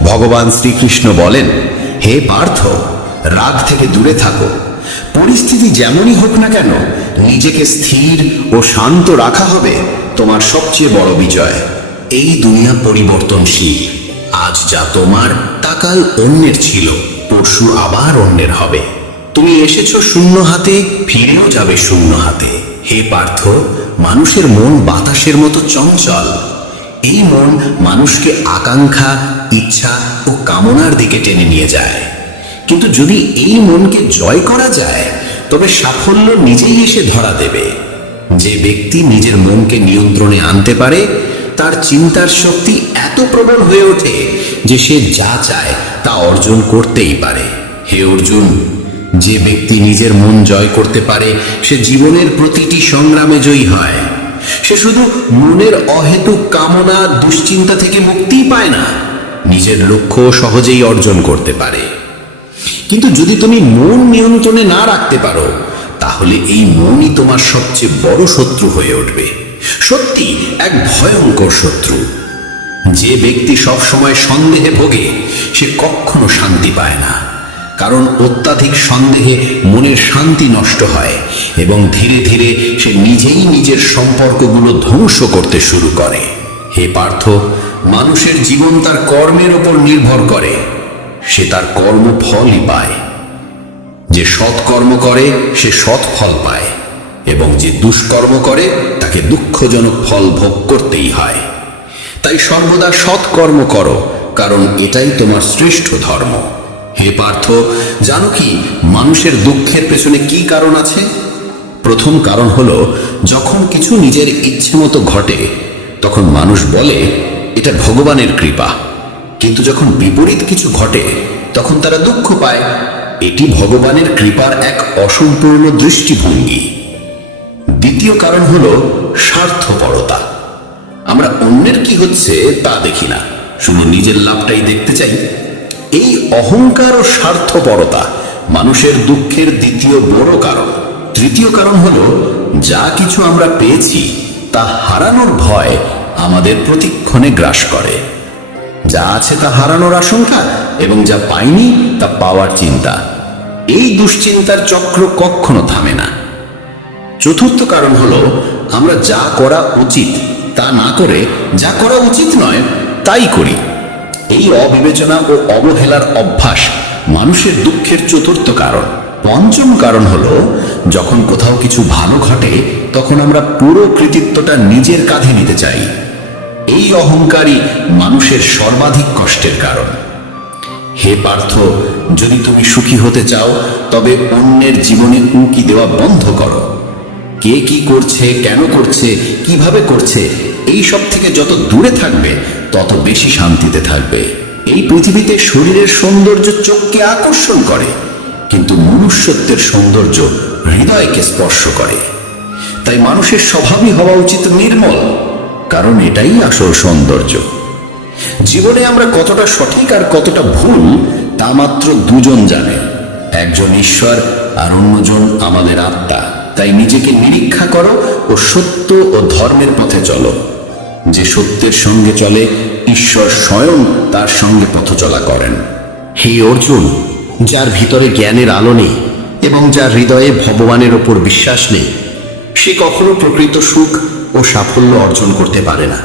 ভগবান শ্রীকৃষ্ণ বলেন, হে পার্থ, রাগ থেকে দূরে থাকো। পরিস্থিতি যেমনই হোক না কেন, নিজেকে স্থির ও শান্ত রাখা হবে তোমার সবচেয়ে বড় বিজয়। এই দুনিয়া পরিবর্তনশীল। আজ যা তোমার, তা কাল অন্যের ছিল, পরশু আবার অন্যের হবে। তুমি এসেছো শূন্য হাতে, ফিরেও যাবে শূন্য হাতে। হে পার্থ, মানুষের মন বাতাসের মতো চঞ্চল। এই মন মানুষকে আকাঙ্ক্ষা, ইচ্ছা ও কামনার দিকে টেনে নিয়ে যায়। কিন্তু যদি এই মনকে জয় করা যায়, তবে সাফল্য নিজেই এসে ধরা দেবে। যে ব্যক্তি নিজের মনকে নিয়ন্ত্রণে আনতে পারে, তার চিন্তার শক্তি এত প্রবল হয়ে ওঠে যে সে যা চায় তা অর্জন করতেই পারে। হে অর্জুন, যে ব্যক্তি নিজের মন জয় করতে পারে, সে জীবনের প্রতিটি সংগ্রামে জয়ী হয়। সে শুধু মনের অহেতুক কামনা, দুশ্চিন্তা থেকে মুক্তিই পায় না, নিজের লক্ষ্য সহজেই অর্জন করতে পারে। কিন্তু যদি তুমি মন নিয়ন্ত্রণে না রাখতে পারো, তাহলে এই মনই তোমার সবচেয়ে বড় শত্রু হয়ে উঠবে। সত্যি এক ভয়ঙ্কর শত্রু। যে ব্যক্তি সবসময় সন্দেহে ভোগে, সে কখনো শান্তি পায় না। কারণ অত্যাধিক সন্দেহে মনের শান্তি নষ্ট হয় এবং ধীরে ধীরে সে নিজেই নিজের সম্পর্কগুলো ধ্বংস করতে শুরু করে। হে পার্থ, মানুষের জীবন তার কর্মের উপর নির্ভর করে। সে তার কর্মফলই পায়। যে সৎকর্ম করে সে সৎ ফল পায়, এবং যে দুষ্কর্ম করে তাকে দুঃখজনক ফল ভোগ করতেই হয়। তাই সর্বদা সৎকর্ম করো, কারণ এটাই তোমার শ্রেষ্ঠ ধর্ম। হে পার্থ, জানো কি মানুষের দুঃখের পেছনে কি কারণ আছে? প্রথম কারণ হলো, যখন কিছু নিজের ইচ্ছে মতো ঘটে, তখন মানুষ বলে এটা ভগবানের কৃপা। কিন্তু যখন বিপরীত কিছু ঘটে, তখন তারা দুঃখ পায়। এটি ভগবানের কৃপার এক অসম্পূর্ণ দৃষ্টিভঙ্গি। দ্বিতীয় কারণ হলো স্বার্থপরতা। আমরা অন্যের কি হচ্ছে তা দেখি না, শুধু নিজের লাভটাই দেখতে চাই। এই অহংকার ও স্বার্থপরতা মানুষের দুঃখের দ্বিতীয় বড় কারণ। তৃতীয় কারণ হলো, যা কিছু আমরা পেয়েছি তা হারানোর ভয় আমাদের প্রতিক্ষণে গ্রাস করে। যা আছে তা হারানোর আশঙ্কা, এবং যা পাইনি তা পাওয়ার চিন্তা। এই দুশ্চিন্তার চক্র কখনো থামে না। চতুর্থ কারণ হলো, আমরা যা করা উচিত তা তা না করে যা করা উচিত নয় তাই করি। এই অবিবেচনা ও অবহেলার অভ্যাস মানুষের দুঃখের চতুর্থ কারণ। পঞ্চম কারণ হলো, যখন কোথাও কিছু ভালো ঘটে তখন আমরা পুরো কৃতিত্বটা নিজের কাঁধে নিতে চাই। এই অহংকারই মানুষের সর্বাধিক কষ্টের কারণ। হে পার্থ, যদি তুমি সুখী হতে চাও তবে অন্যের জীবনে উঁকি দেওয়া বন্ধ করো। কে কি করছে, কেন করছে, কিভাবে করছে, এই সব থেকে যত দূরে থাকবে তত বেশি শান্তিতে থাকবে। এই পৃথিবীতে শরীরের সৌন্দর্য চোখকে আকর্ষণ করে, কিন্তু মনুষ্যত্বের সৌন্দর্য হৃদয়কে স্পর্শ করে। তাই মানুষের স্বভাবই হওয়া উচিত নির্মল, কারণ এটাই আসল সৌন্দর্য। জীবনে আমরা কতটা সঠিক আর কতটা ভুল তা মাত্র দুজন জানে, একজন ঈশ্বর আর অন্যজন আমাদের আত্মা। তাই নিজেকে নিরীক্ষা করো ও সত্য ও ধর্মের পথে চলো। যে সত্যের সঙ্গে চলে, ঈশ্বর স্বয়ং তার সঙ্গে পথ চলা করেন। হে অর্জুন, যার ভিতরে জ্ঞানের আলো নেই এবং যার হৃদয়ে ভগবানের ওপর বিশ্বাস নেই, সে কখনো প্রকৃত সুখ ও সাফল্য অর্জন করতে পারে না।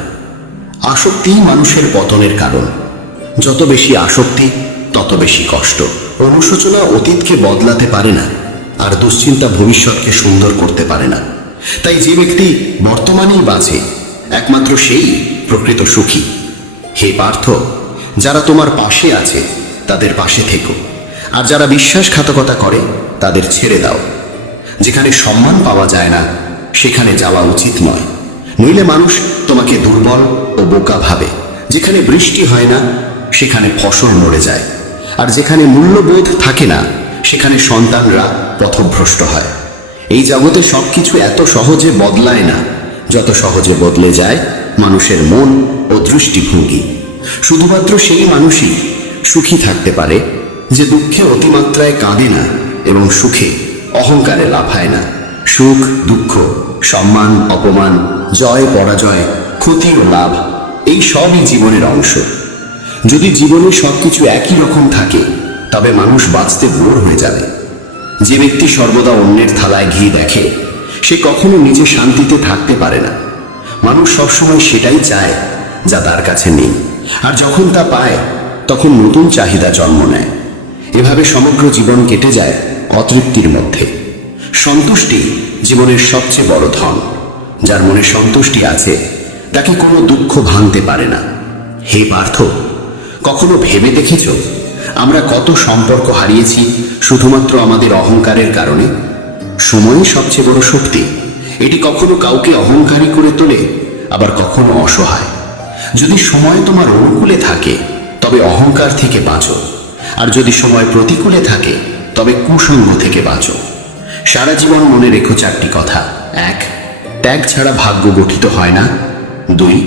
আসক্তিই মানুষের পতনের কারণ। যত বেশি আসক্তি তত বেশি কষ্ট। অনুশোচনা অতীতকে বদলাতে পারে না, আর দুশ্চিন্তা ভবিষ্যৎকে সুন্দর করতে পারে না। তাই যে ব্যক্তি বর্তমানেই বাঁচে, একমাত্র সেই প্রকৃত সুখী। হে পার্থ, যারা তোমার পাশে আছে তাদের পাশে থেকো, আর যারা বিশ্বাসঘাতকতা করে তাদের ছেড়ে দাও। যেখানে সম্মান পাওয়া যায় না সেখানে যাওয়া উচিত নয়, নইলে মানুষ তোমাকে দুর্বল ও বোকা ভাবে। যেখানে বৃষ্টি হয় না সেখানে ফসল মরে যায়, আর যেখানে মূল্যবোধ থাকে না সেখানে সন্তানরা পথভ্রষ্ট হয়। এই জগতে সবকিছু এত সহজে বদলায় না যত সহজে বদলে যায় মানুষের মন ও দৃষ্টিভঙ্গি। শুধুমাত্র সেই মানুষই সুখী থাকতে পারে যে দুঃখে অতিমাত্রায় কাঁদে না এবং সুখে অহংকারে লাফায় না। সুখ, দুঃখ, সম্মান, অপমান, জয়, পরাজয়, ক্ষতি ও লাভ, এই সবই জীবনের অংশ। যদি জীবনে সবকিছু একই রকম থাকে তবে মানুষ বাঁচতে বোর হয়ে যাবে। যে ব্যক্তি সর্বদা অন্যের থালায় ঘি দেখে সে কখনো নিজে শান্তিতে থাকতে পারে না। মানুষ সবসময় সেটাই চায় যা তার কাছে নেই, আর যখন তা পায় তখন নতুন চাহিদা জন্ম নেয়। এভাবে সমগ্র জীবন কেটে যায় অতৃপ্তির মধ্যে। সন্তুষ্টি জীবনের সবচেয়ে বড় ধন। যার মনে সন্তুষ্টি আছে তাকে কোনো দুঃখ ভাঙতে পারে না। হে পার্থ, কখনো ভেবে দেখেছ আমরা কত সম্পর্ক হারিয়েছি শুধুমাত্র আমাদের অহংকারের কারণে? সময়ই সবচেয়ে বড় শক্তি। এটি কখনো কাউকে অহংকারী করে তোলে, আবার কখনো অসহায়। যদি সময় তোমার অনুকূলে থাকে তবে অহংকার থেকে বাঁচো, আর যদি সময় প্রতিকূলে থাকে তবে কুসঙ্গ থেকে বাঁচো। সারা জীবন মনে রেখো চারটি কথা। 1. ত্যাগ ছাড়া ভাগ্য গঠিত হয় না। 2.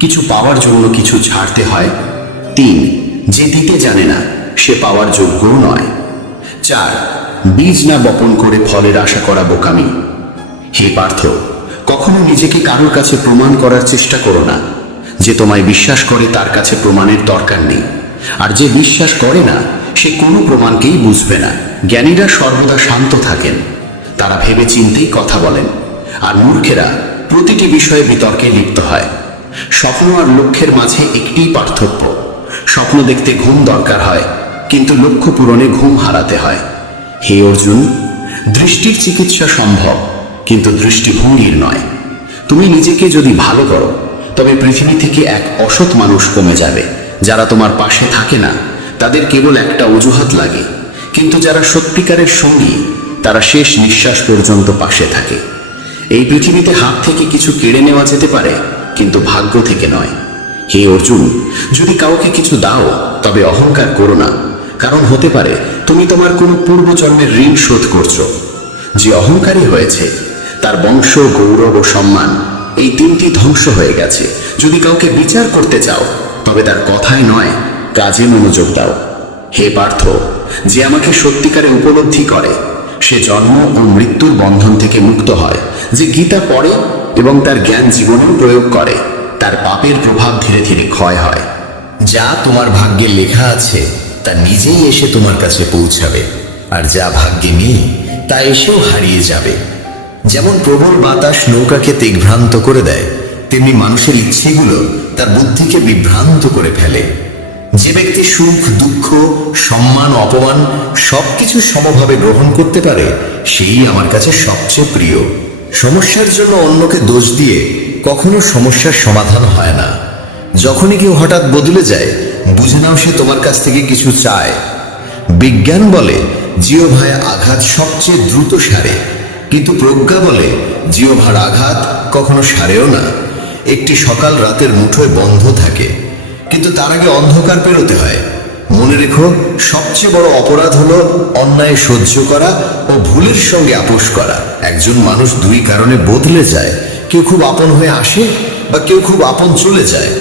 কিছু পাওয়ার জন্য কিছু ছাড়তে হয়। 3. যে দিতে জানে না সে পাওয়ার যোগ্যও নয়। 4. বীজ না বপন করে ফলের আশা করা বোকামি। হে পার্থ, কখনো নিজেকে কারোর কাছে প্রমাণ করার চেষ্টা করো না। যে তোমায় বিশ্বাস করে তার কাছে প্রমাণের দরকার নেই, আর যে বিশ্বাস করে না সে কোনো প্রমাণকেই বুঝবে না। জ্ঞানীরা সর্বদা শান্ত থাকেন, তারা ভেবে চিন্তেই কথা বলেন, আর মূর্খেরা প্রতিটি বিষয়ে বিতর্কে লিপ্ত হয়। স্বপ্ন আর লক্ষ্যের মাঝে একটিই পার্থক্য। স্বপ্ন দেখতে ঘুম দরকার হয়, কিন্তু লক্ষ্য পূরণে ঘুম হারাতে হয়। হে অর্জুন, দৃষ্টির চিকিৎসা সম্ভব, কিন্তু দৃষ্টিভঙ্গির নয়। তুমি নিজেকে যদি ভালো করো তবে পৃথিবী থেকে এক অসৎ মানুষ কমে যাবে। যারা তোমার পাশে থাকে না তাদের কেবল একটা অজুহাত লাগে, কিন্তু যারা সত্যিকারের সঙ্গী তারা শেষ নিঃশ্বাস পর্যন্ত পাশে থাকে। এই পৃথিবীতে হাত থেকে কিছু কেড়ে নেওয়া যেতে পারে, কিন্তু ভাগ্য থেকে নয়। হে অর্জুন, যদি কাউকে কিছু দাও তবে অহংকার করো না, কারণ হতে পারে তুমি তোমার কোনো পূর্বজন্মের ঋণ শোধ করছো। যে অহংকারী হয়েছে তার বংশ, গৌরব ও সম্মান এই তিনটি ধ্বংস হয়ে গেছে। যদি কাউকে বিচার করতে চাও তবে তার কথায় নয় কাজে মনোযোগ দাও। হে পার্থ, যে আমাকে সত্যিকারে উপলব্ধি করে সে জন্ম ও মৃত্যুর বন্ধন থেকে মুক্ত হয়। যে গীতা পড়ে এবং তার জ্ঞান জীবনেও প্রয়োগ করে তার পাপের প্রভাব ধীরে ধীরে ক্ষয় হয়। যা তোমার ভাগ্যে লেখা আছে তা নিজেই এসে তোমার কাছে পৌঁছাবে, আর যা ভাগ্যে নেই তা এসেও হারিয়ে যাবে। যেমন প্রবল বাতাস নৌকাকে দিগ্ভ্রান্ত করে দেয়, তেমনি মানুষের ইচ্ছেগুলো তার বুদ্ধিকে বিভ্রান্ত করে ফেলে। যে ব্যক্তি সুখ দুঃখ সম্মান অপমান সবকিছু সমভাবে গ্রহণ করতে পারে সেই আমার কাছে সবচেয়ে প্রিয়। সমস্যার জন্য অন্যকে দোষ দিয়ে কখনো সমস্যার সমাধান হয় না। যখনই কেউ হঠাৎ বদলে যায় বুঝে নাও সে তোমার কাছ থেকে কিছু চায়। বিজ্ঞান বলে জিহ্বায় আঘাত সবচেয়ে দ্রুত সারে, কিন্তু প্রজ্ঞা বলে জিহ্বার আঘাত কখনো সারেও না। একটি সকাল রাতের মুঠোয় বন্ধ থাকে, কিন্তু তার আগে অন্ধকার পেরোতে হয়। মনে রেখো, সবচেয়ে বড় অপরাধ হলো অন্যায় সহ্য করা ও ভুলের সঙ্গে আপোষ করা। একজন মানুষ দুই কারণে বদলে যায়, কেউ খুব আপন হয়ে আসে বা কেউ খুব আপন চলে যায়।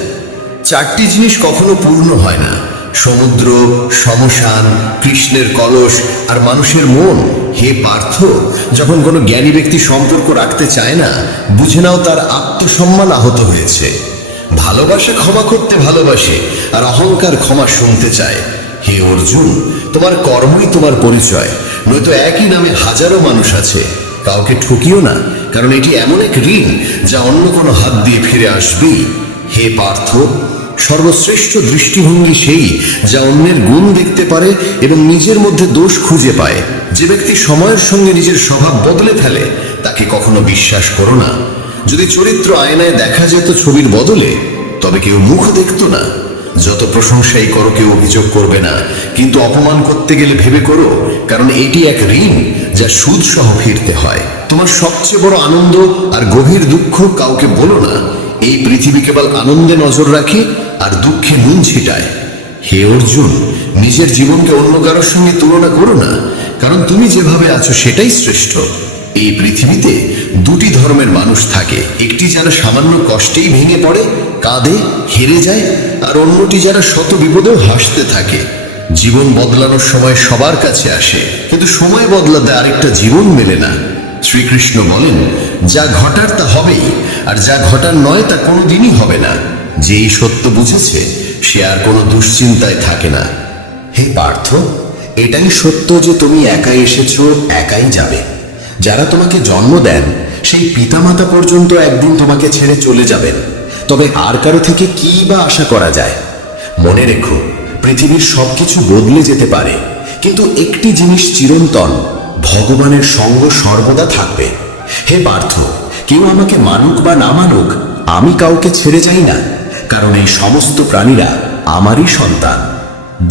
চারটি জিনিস কখনো পূর্ণ হয় না: সমুদ্র, শ্মশান, কৃষ্ণের কলস আর মানুষের মন। হে পার্থ, যখন কোনো জ্ঞানী ব্যক্তি সম্পর্ক রাখতে চায় না, বুঝে নাও তার আত্মসম্মান আহত হয়েছে। ভালোবাসা ক্ষমা করতে ভালোবাসে, আর অহংকার ক্ষমা শুনতে চায়। হে অর্জুন, তোমার কর্মই তোমার পরিচয়, নয়তো একই নামে হাজারো মানুষ আছে। কাউকে ঠকিও না, কারণ এটি এমন এক ঋণ যা অন্য কোনো হাত দিয়ে ফিরে আসবেই। হে পার্থ, সর্বশ্রেষ্ঠ দৃষ্টিভঙ্গি সেই যা অন্যের গুণ দেখতে পারে এবং নিজের মধ্যে দোষ খুঁজে পায়। যে ব্যক্তি সময়ের সঙ্গে নিজের স্বভাব বদলে ফেলে তাকে কখনো বিশ্বাস করো না। যদি চরিত্র আয়নায় দেখা যেত ছবির বদলে, তবে কেউ মুখ দেখতো না। যত প্রশংসাই করো কেউ অভিযোগ করবে না, কিন্তু অপমান করতে গেলে ভেবে করো, কারণ এটি এক ঋণ যা সুদ সহ ফিরতে হয়। তোমার সবচেয়ে বড় আনন্দ আর গভীর দুঃখ কাউকে বলো না। এই পৃথিবী কেবল আনন্দে নজর রাখে আর দুঃখে নুন ছিটায়। হে অর্জুন, নিজের জীবনকে অন্য কারোর সঙ্গে তুলনা করো না, কারণ তুমি যেভাবে আছো সেটাই শ্রেষ্ঠ। এই পৃথিবীতে দুটি ধর্মের মানুষ থাকে, একটি যারা সামান্য কষ্টেই ভেঙে পড়ে, কাঁদে, হেরে যায়, আর অন্যটি যারা শত বিপদেও হাসতে থাকে। জীবন বদলানোর সময় সবার কাছে আসে, কিন্তু সময় বদলাতে আরেকটা জীবন মেলে না। শ্রীকৃষ্ণ বলেন, যা ঘটার তা হবেই, আর যা ঘটার নয় তা কোনোদিনই হবে না। যেই সত্য বুঝেছে সে আর কোনো দুশ্চিন্তায় থাকে না। হে পার্থ, এটাই সত্য যে তুমি একাই এসেছো, একাই যাবে। যারা তোমাকে জন্ম দেন সেই পিতামাতা পর্যন্ত একদিন তোমাকে ছেড়ে চলে যাবেন, তবে আর কারো থেকে কি বা আশা করা যায়? মনে রেখো, পৃথিবীর সবকিছু বদলে যেতে পারে, কিন্তু একটি জিনিস চিরন্তন: ভগবানের সঙ্গ সর্বদা থাকবে। হে পার্থ, কেউ আমাকে মানুক বা না মানুক, আমি কাউকে ছেড়ে যাই না, কারণ এই সমস্ত প্রাণীরা আমারই সন্তান।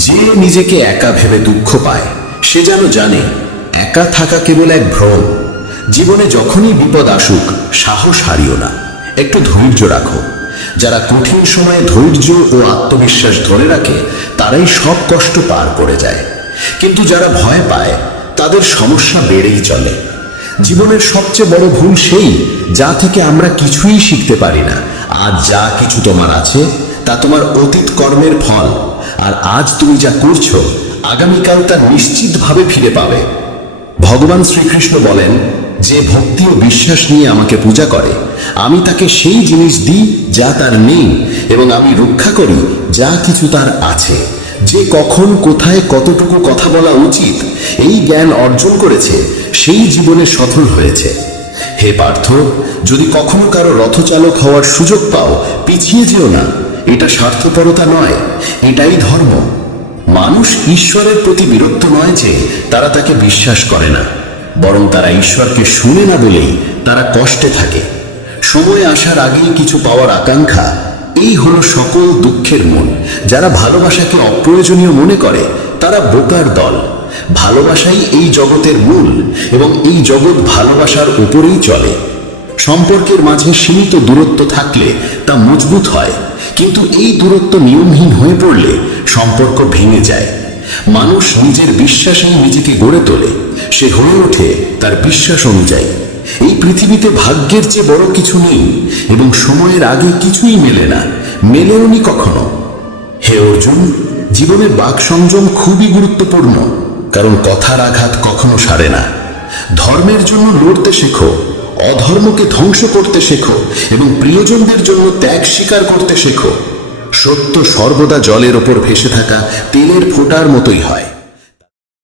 যে নিজেকে একা ভেবে দুঃখ পায় সে যেন জানে একা থাকা কেবল এক ভ্রম। জীবনে যখনই বিপদ আসুক সাহস হারিও না, একটু ধৈর্য রাখো। যারা কঠিন সময়ে ধৈর্য ও আত্মবিশ্বাস ধরে রাখে তারাই সব কষ্ট পার করে যায়, কিন্তু যারা ভয় পায় তাদের সমস্যা বেড়েই চলে। জীবনের সবচেয়ে বড় ভুল সেই যা থেকে আমরা কিছুই শিখতে পারি না। আজ যা কিছু তোমার আছে তা তোমার অতীত কর্মের ফল, আর আজ তুমি যা করছো আগামীকাল তা নিশ্চিতভাবে ফিরে পাবে। ভগবান শ্রীকৃষ্ণ বলেন, যে ভক্তি ও বিশ্বাস নিয়ে আমাকে পূজা করে আমি তাকে সেই জিনিস দিই যা তার নেই, এবং আমি রক্ষা করি যা কিছু তার আছে। যে কখন কোথায় কতটুকু কথা বলা উচিত এই জ্ঞান অর্জন করেছে সেই জীবনে সফল হয়েছে। হে পার্থ, যদি কখনো কারো রথচালক হওয়ার সুযোগ পাও পিছিয়ে যেও না। এটা স্বার্থপরতা নয়, এটাই ধর্ম। মানুষ ঈশ্বরের প্রতি বিরক্ত নয় যে তারা তাকে বিশ্বাস করে না, বরং তারা ঈশ্বরকে শুনে না বলেই তারা কষ্টে থাকে। সময় আসার আগেই কিছু পাওয়ার আকাঙ্ক্ষা, এই হলো সকল দুঃখের মূল। যারা ভালোবাসাকে অপ্রয়োজনীয় মনে করে তারা বোকার দল। ভালোবাসাই এই জগতের মূল, এবং এই জগৎ ভালোবাসার উপরেই চলে। সম্পর্কের মাঝে সীমিত দূরত্ব থাকলে তা মজবুত হয়, কিন্তু এই দূরত্ব নিয়মহীন হয়ে পড়লে সম্পর্ক ভেঙে যায়। মানুষ নিজের বিশ্বাসেই নিজেকে গড়ে তোলে, সে হয়ে ওঠে তার বিশ্বাস অনুযায়ী। এই পৃথিবীতে ভাগ্যের চেয়ে বড় কিছু নেই, এবং সময়ের আগে কিছুই মেলে না, মেলেওনি কখনো। হে অর্জুন, জীবনে বাক সংযম খুবই গুরুত্বপূর্ণ, কারণ কথার আঘাত কখনো সারে না। ধর্মের জন্য লড়তে শেখো, অধর্মকে ধ্বংস করতে শেখো, এবং প্রিয়জনদের জন্য ত্যাগ স্বীকার করতে শেখো। সত্য সর্বদা জলের ওপর ভেসে থাকা তেলের ফোঁটার মতোই হয়।